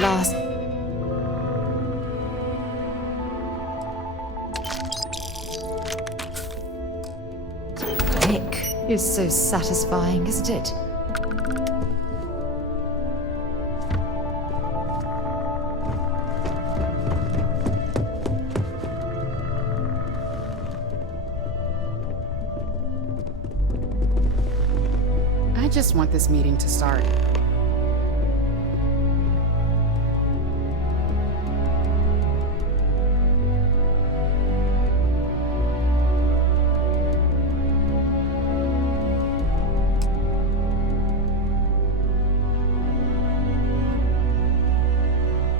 last... Ick is so satisfying, isn't it? I just want this meeting to start.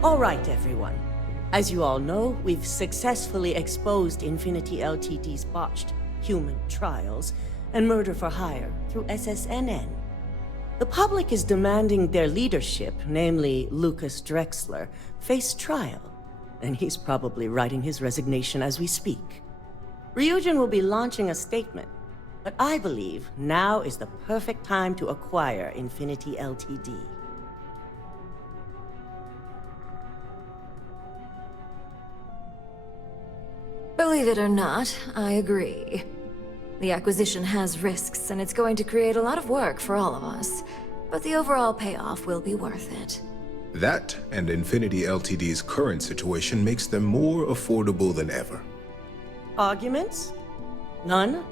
All right, everyone. As you all know, we've successfully exposed Infinity Ltd's botched human trials and murder for hire through SSNN. The public is demanding their leadership, namely Lucas Drexler, face trial, and he's probably writing his resignation as we speak. Ryujin will be launching a statement, but I believe now is the perfect time to acquire Infinity Ltd. Believe it or not, I agree. The acquisition has risks, and it's going to create a lot of work for all of us. But the overall payoff will be worth it. That and Infinity Ltd's current situation makes them more affordable than ever. Arguments? None?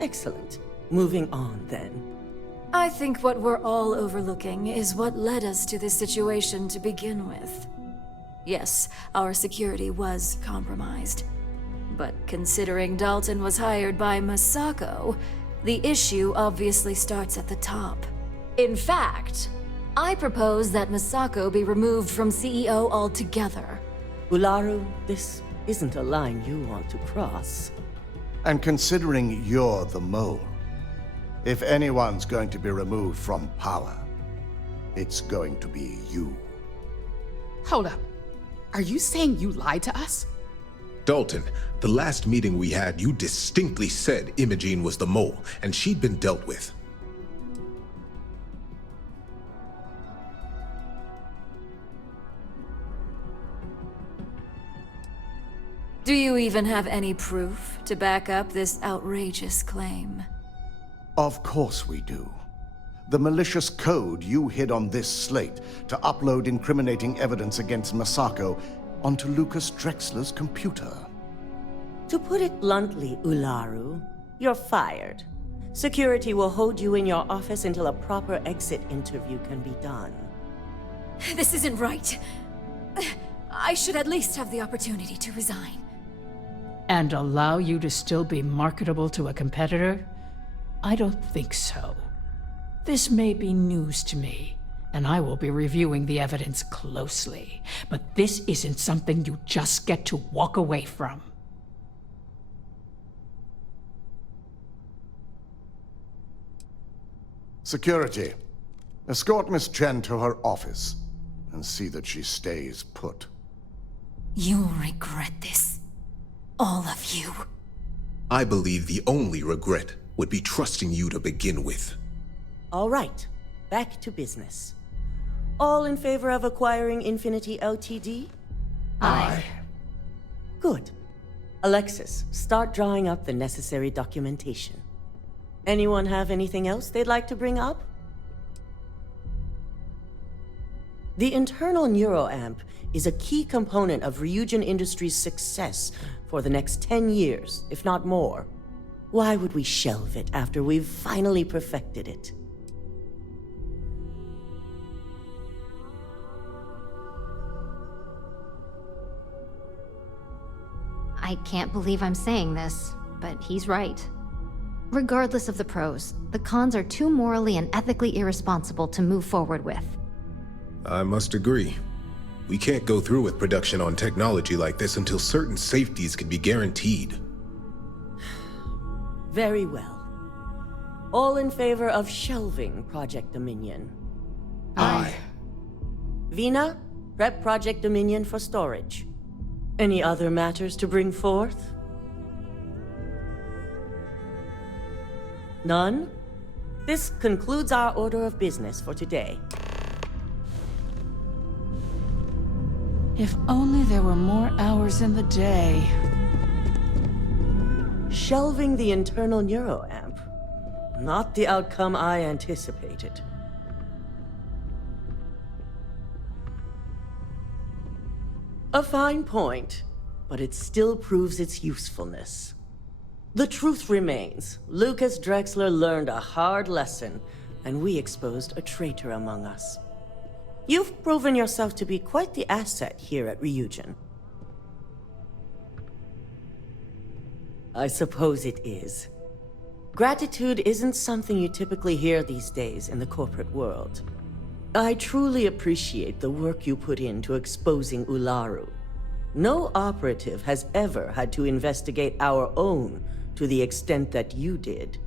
Excellent. Moving on, then. I think what we're all overlooking is what led us to this situation to begin with. Yes, our security was compromised. But considering Dalton was hired by Masako, the issue obviously starts at the top. In fact, I propose that Masako be removed from CEO altogether. Ularu, this isn't a line you want to cross. And considering you're the mole, if anyone's going to be removed from power, it's going to be you. Hold up. Are you saying you lied to us? Dalton, the last meeting we had, you distinctly said Imogene was the mole, and she'd been dealt with. Do you even have any proof to back up this outrageous claim? Of course we do. The malicious code you hid on this slate to upload incriminating evidence against Masako onto Lucas Drexler's computer. To put it bluntly, Ularu, you're fired. Security will hold you in your office until a proper exit interview can be done. This isn't right. I should at least have the opportunity to resign. And allow you to still be marketable to a competitor? I don't think so. This may be news to me, and I will be reviewing the evidence closely. But this isn't something you just get to walk away from. Security, escort Miss Chen to her office and see that she stays put. You'll regret this. All of you. I believe the only regret would be trusting you to begin with. All right, back to business. All in favor of acquiring Infinity Ltd? Aye. Good. Alexis, start drawing up the necessary documentation. Anyone have anything else they'd like to bring up? The internal neuroamp is a key component of Ryujin Industries' success for the next 10 years, if not more. Why would we shelve it after we've finally perfected it? I can't believe I'm saying this, but he's right. Regardless of the pros, the cons are too morally and ethically irresponsible to move forward with. I must agree. We can't go through with production on technology like this until certain safeties can be guaranteed. Very well. All in favor of shelving Project Dominion? Aye. Vina, prep Project Dominion for storage. Any other matters to bring forth? None? This concludes our order of business for today. If only there were more hours in the day. Shelving the internal neuroamp. Not the outcome I anticipated. A fine point, but it still proves its usefulness. The truth remains, Lucas Drexler learned a hard lesson, and we exposed a traitor among us. You've proven yourself to be quite the asset here at Ryujin. I suppose it is. Gratitude isn't something you typically hear these days in the corporate world. I truly appreciate the work you put into exposing Ularu. No operative has ever had to investigate our own to the extent that you did.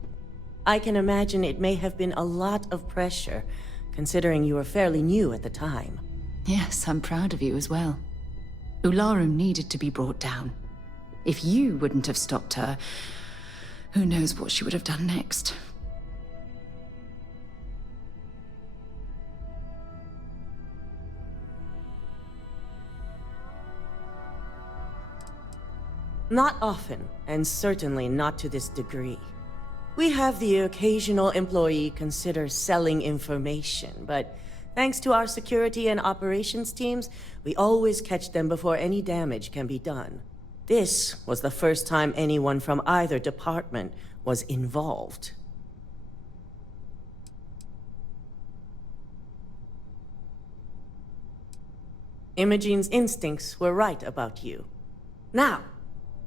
I can imagine it may have been a lot of pressure, considering you were fairly new at the time. Yes, I'm proud of you as well. Ularu needed to be brought down. If you wouldn't have stopped her, who knows what she would have done next. Not often, and certainly not to this degree. We have the occasional employee consider selling information, but thanks to our security and operations teams, we always catch them before any damage can be done. This was the first time anyone from either department was involved. Imogene's instincts were right about you. Now,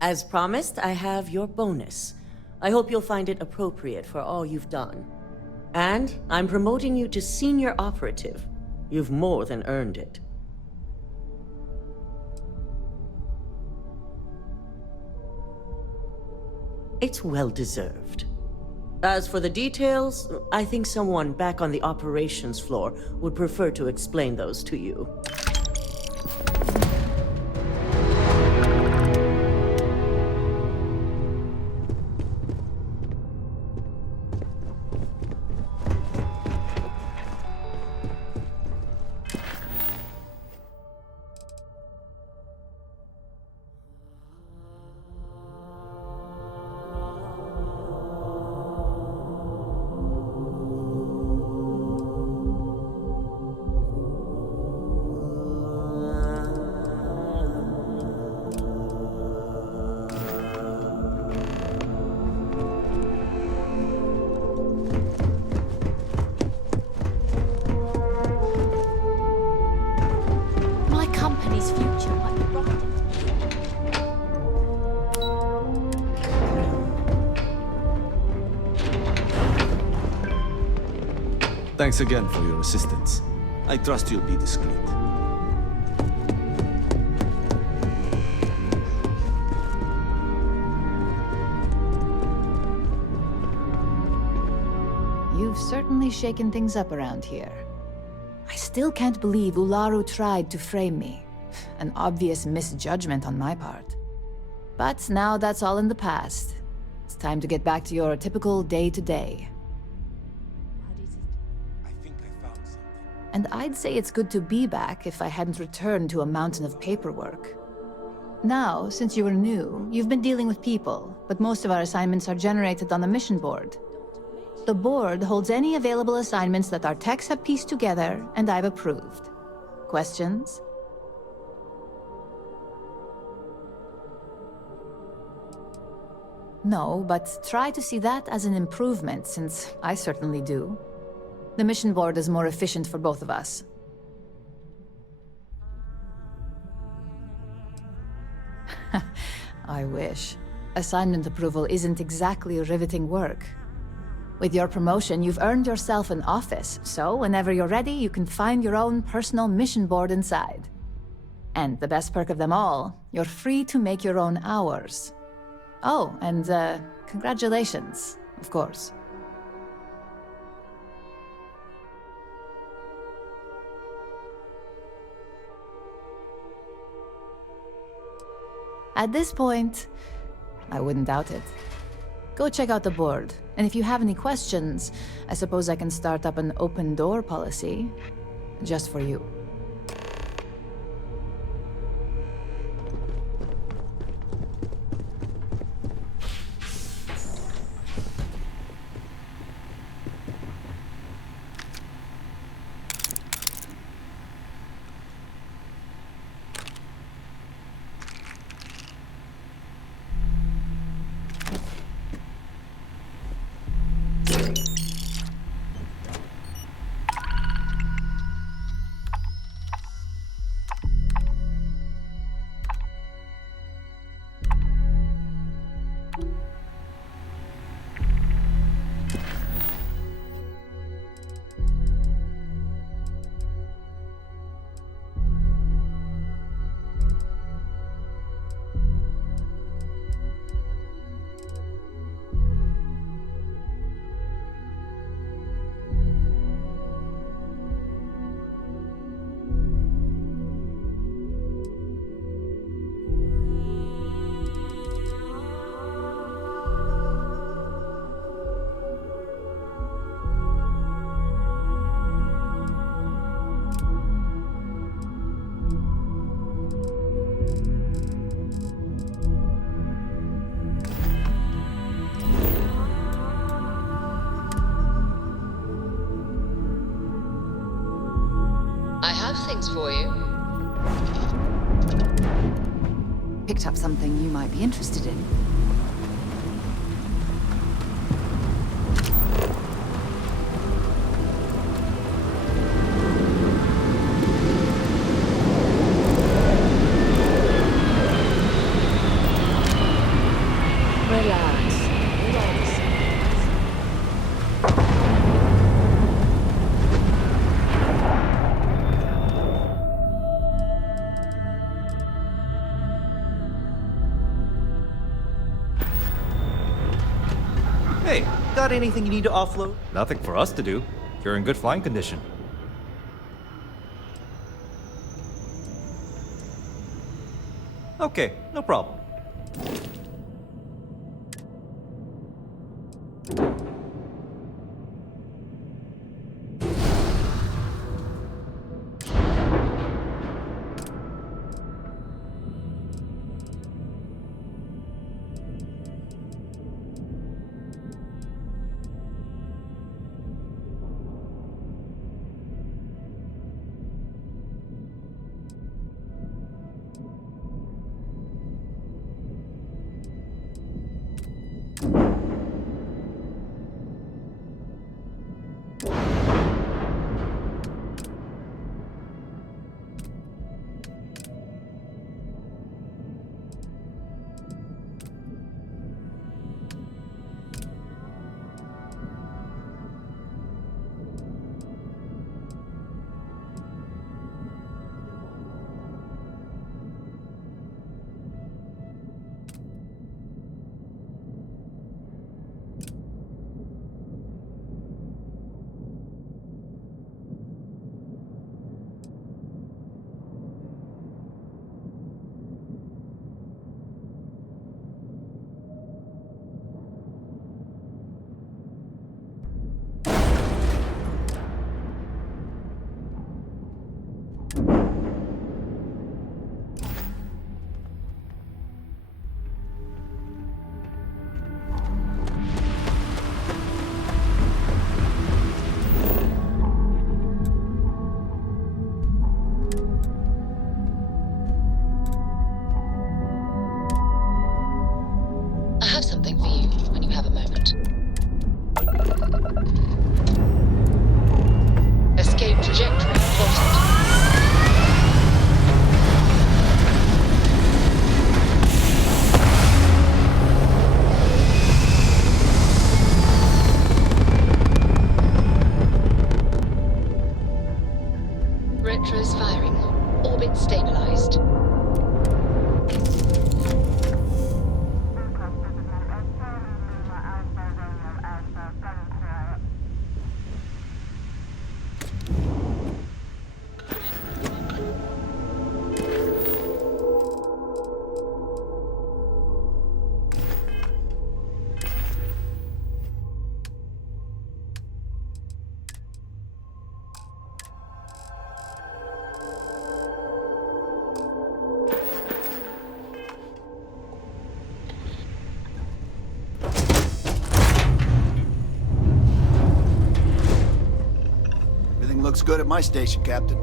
as promised, I have your bonus. I hope you'll find it appropriate for all you've done. And I'm promoting you to senior operative. You've more than earned it. It's well-deserved. As for the details, I think someone back on the operations floor would prefer to explain those to you. Thanks again for your assistance. I trust you'll be discreet. You've certainly shaken things up around here. I still can't believe Ularu tried to frame me. An obvious misjudgment on my part. But now that's all in the past. It's time to get back to your typical day-to-day. And I'd say it's good to be back if I hadn't returned to a mountain of paperwork. Now, since you were new, you've been dealing with people, but most of our assignments are generated on the mission board. The board holds any available assignments that our techs have pieced together, and I've approved. Questions? No, but try to see that as an improvement, since I certainly do. The mission board is more efficient for both of us. I wish. Assignment approval isn't exactly riveting work. With your promotion, you've earned yourself an office, so whenever you're ready, you can find your own personal mission board inside. And the best perk of them all, you're free to make your own hours. Oh, and congratulations, of course. At this point, I wouldn't doubt it. Go check out the board, and if you have any questions, I suppose I can start up an open door policy, just for you. picked up something you might be interested in. Hey, got anything you need to offload? Nothing for us to do. You're in good flying condition. Okay, no problem. I have something for you when you have a moment. Escape trajectory plotted. Retros firing. Orbit stabilized. Looks good at my station, Captain.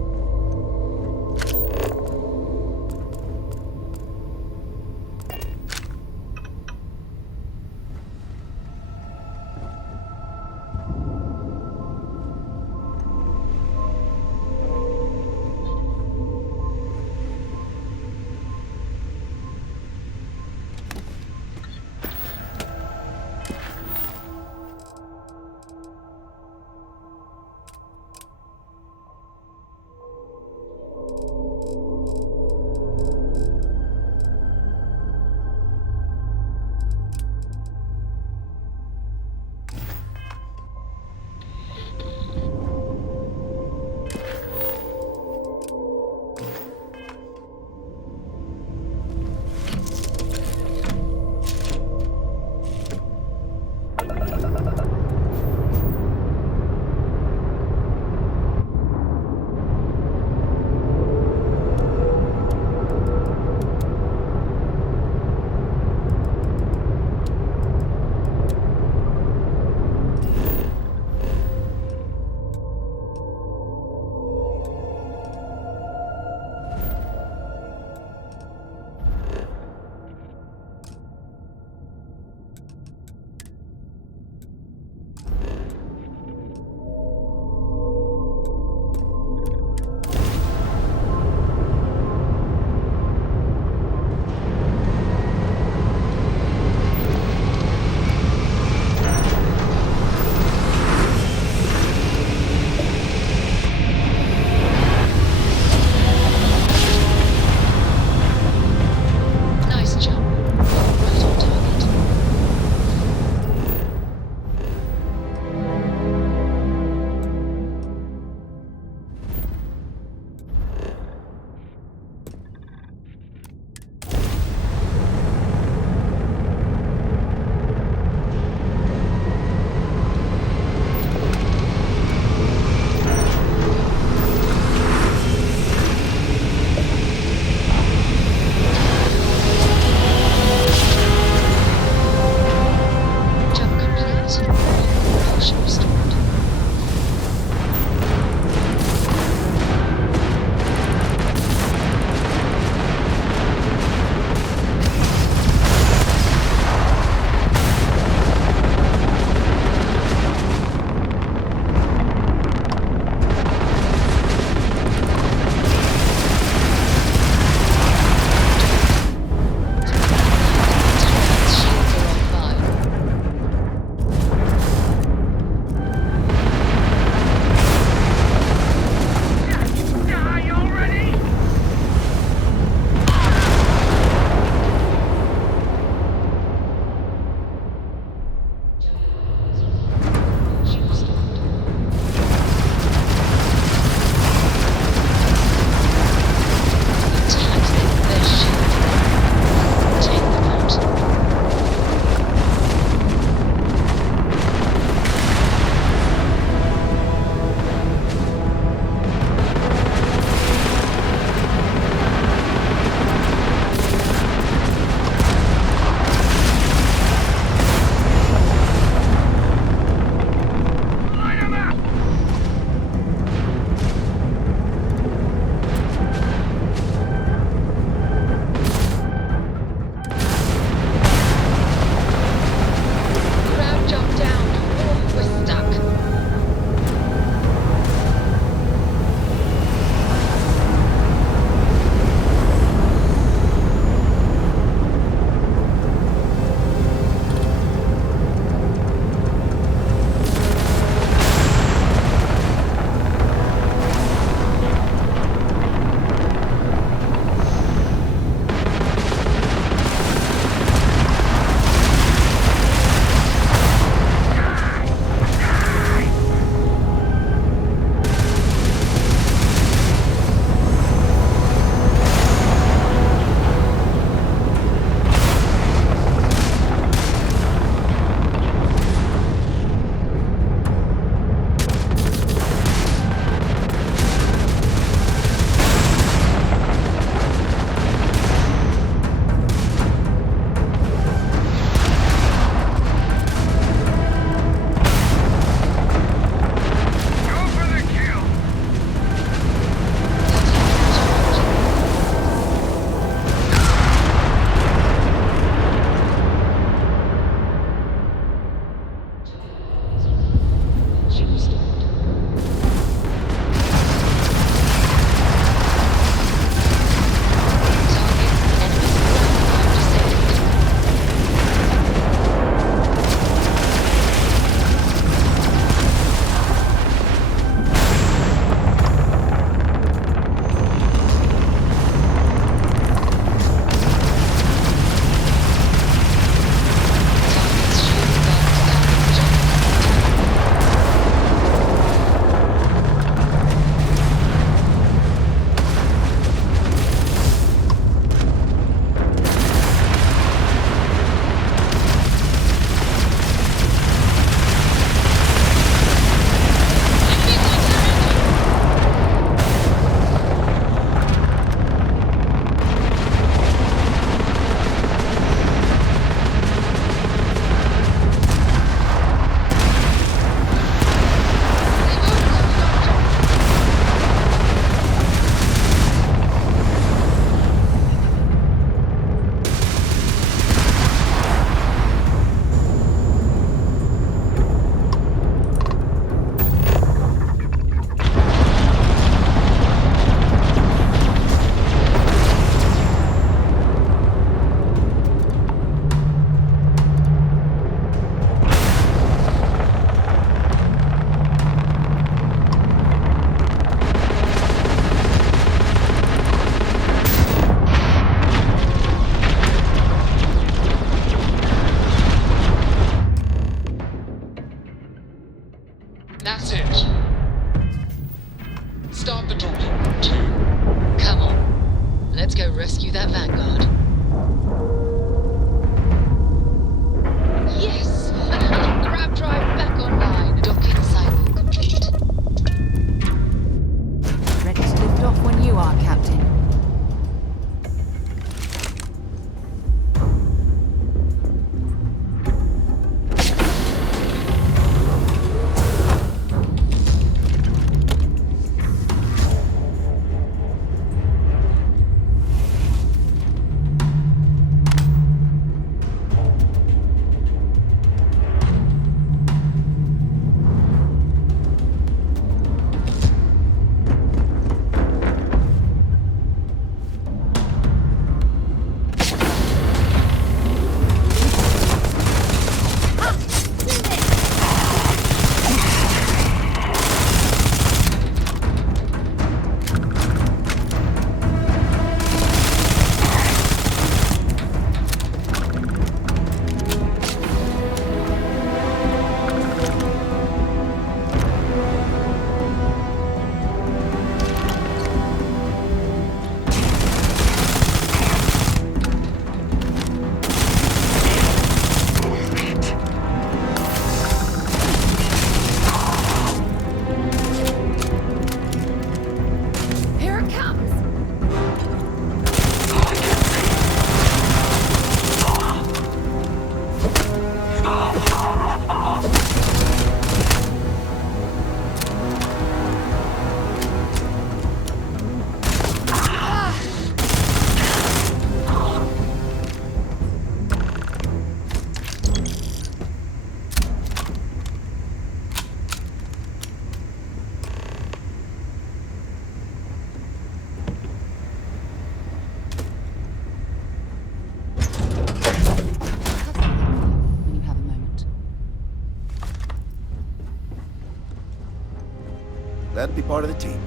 glad to be part of the team.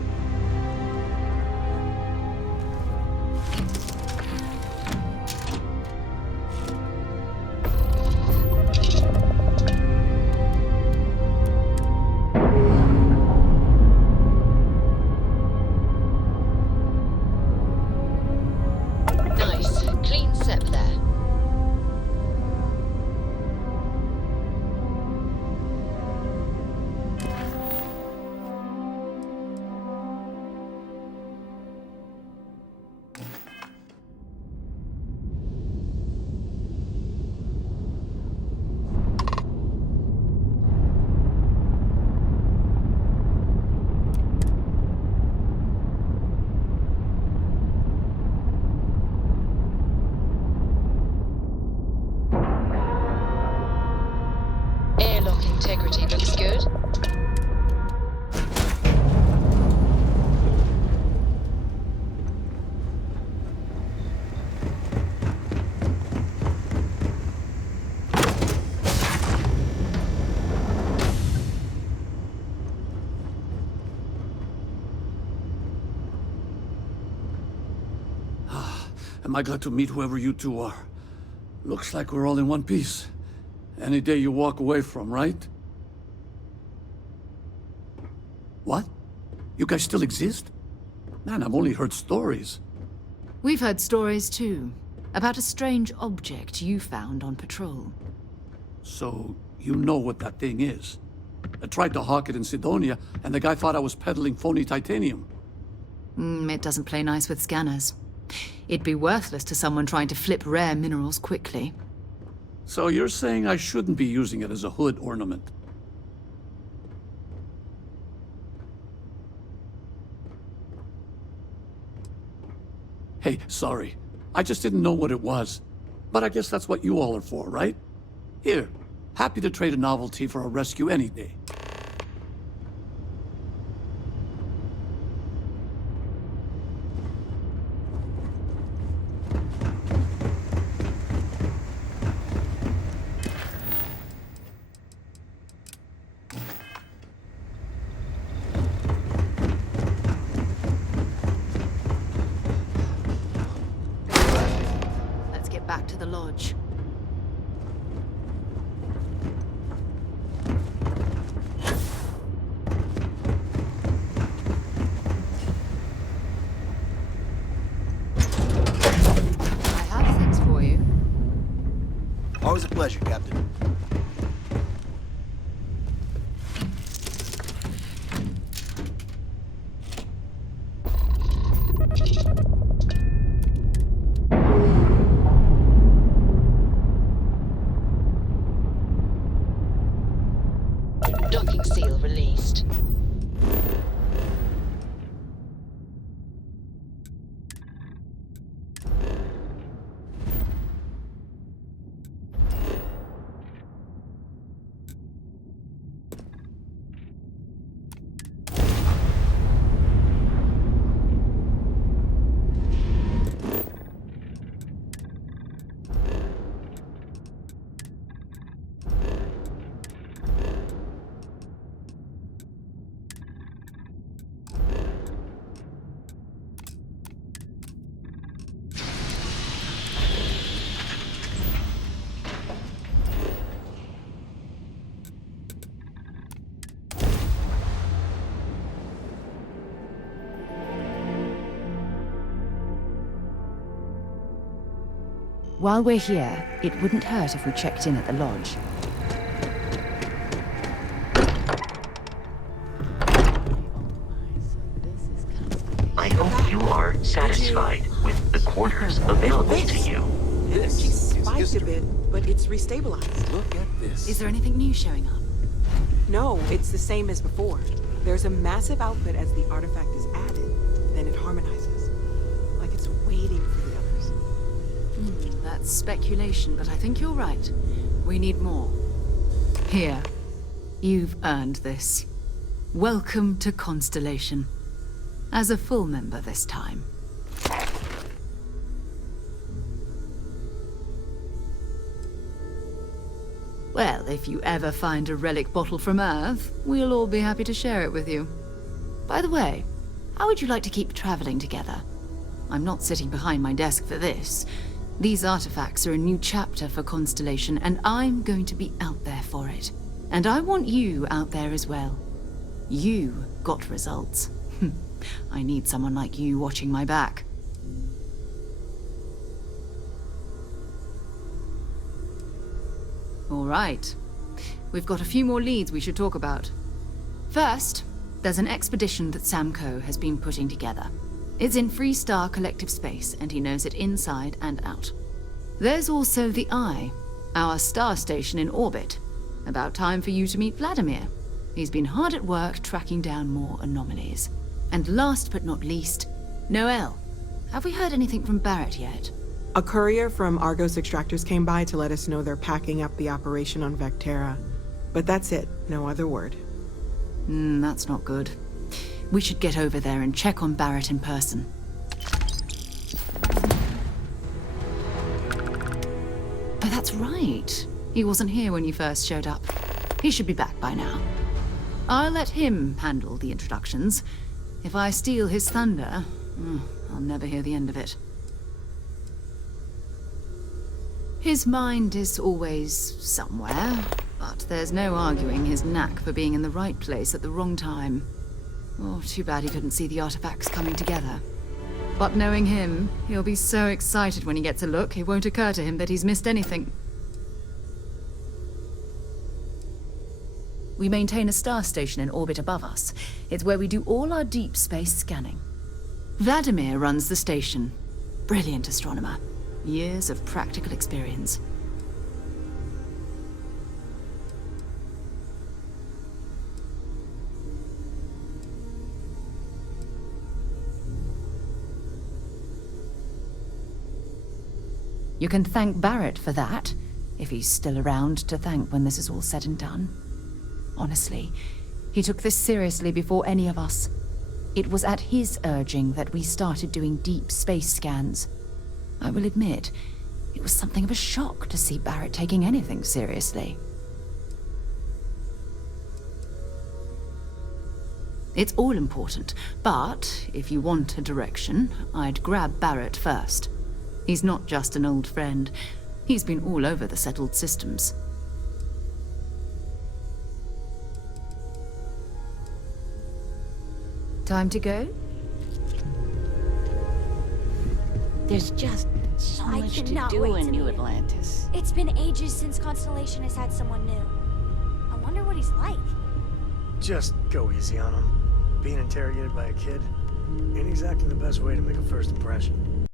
Nice. Clean sep there. Airlock integrity looks good. Am I glad to meet whoever you two are? Looks like we're all in one piece. Any day you walk away from, right? What? You guys still exist? Man, I've only heard stories. We've heard stories too, about a strange object you found on patrol. So, you know what that thing is? I tried to hawk it in Sidonia, and the guy thought I was peddling phony titanium. It doesn't play nice with scanners. It'd be worthless to someone trying to flip rare minerals quickly. So you're saying I shouldn't be using it as a hood ornament? Hey, sorry. I just didn't know what it was. But I guess that's what you all are for, right? Here, happy to trade a novelty for a rescue any day. Let's get back to the lodge. I have things for you. Always a pleasure, Captain. Docking seal released. While we're here, it wouldn't hurt if we checked in at the lodge. I hope you are satisfied with the quarters available to you. Energy spiked a bit, but it's restabilized. Look at this. Is there anything new showing up? No, it's the same as before. There's a massive output as the artifact is added, then it harmonizes. Like it's waiting for the others. That's speculation, but I think you're right. We need more. Here. You've earned this. Welcome to Constellation. As a full member this time. Well, if you ever find a relic bottle from Earth, we'll all be happy to share it with you. By the way, how would you like to keep traveling together? I'm not sitting behind my desk for this. These artifacts are a new chapter for Constellation, and I'm going to be out there for it. And I want you out there as well. You got results. I need someone like you watching my back. All right. We've got a few more leads we should talk about. First, there's an expedition that Samco has been putting together. It's in Freestar Collective Space, and he knows it inside and out. There's also the Eye, our star station in orbit. About time for you to meet Vladimir. He's been hard at work tracking down more anomalies. And last but not least, Noel. Have we heard anything from Barrett yet? A courier from Argos Extractors came by to let us know they're packing up the operation on Vectera. But that's it, no other word. That's not good. We should get over there and check on Barrett in person. Oh, that's right. He wasn't here when you first showed up. He should be back by now. I'll let him handle the introductions. If I steal his thunder, I'll never hear the end of it. His mind is always somewhere, but there's no arguing his knack for being in the right place at the wrong time. Oh, too bad he couldn't see the artifacts coming together. But knowing him, he'll be so excited when he gets a look, it won't occur to him that he's missed anything. We maintain a star station in orbit above us. It's where we do all our deep space scanning. Vladimir runs the station. Brilliant astronomer. Years of practical experience. You can thank Barrett for that, if he's still around to thank when this is all said and done. Honestly, he took this seriously before any of us. It was at his urging that we started doing deep space scans. I will admit, it was something of a shock to see Barrett taking anything seriously. It's all important, but if you want a direction, I'd grab Barrett first. He's not just an old friend. He's been all over the settled systems. Time to go? There's just so much to do in New Atlantis. It's been ages since Constellation has had someone new. I wonder what he's like. Just go easy on him. Being interrogated by a kid ain't exactly the best way to make a first impression.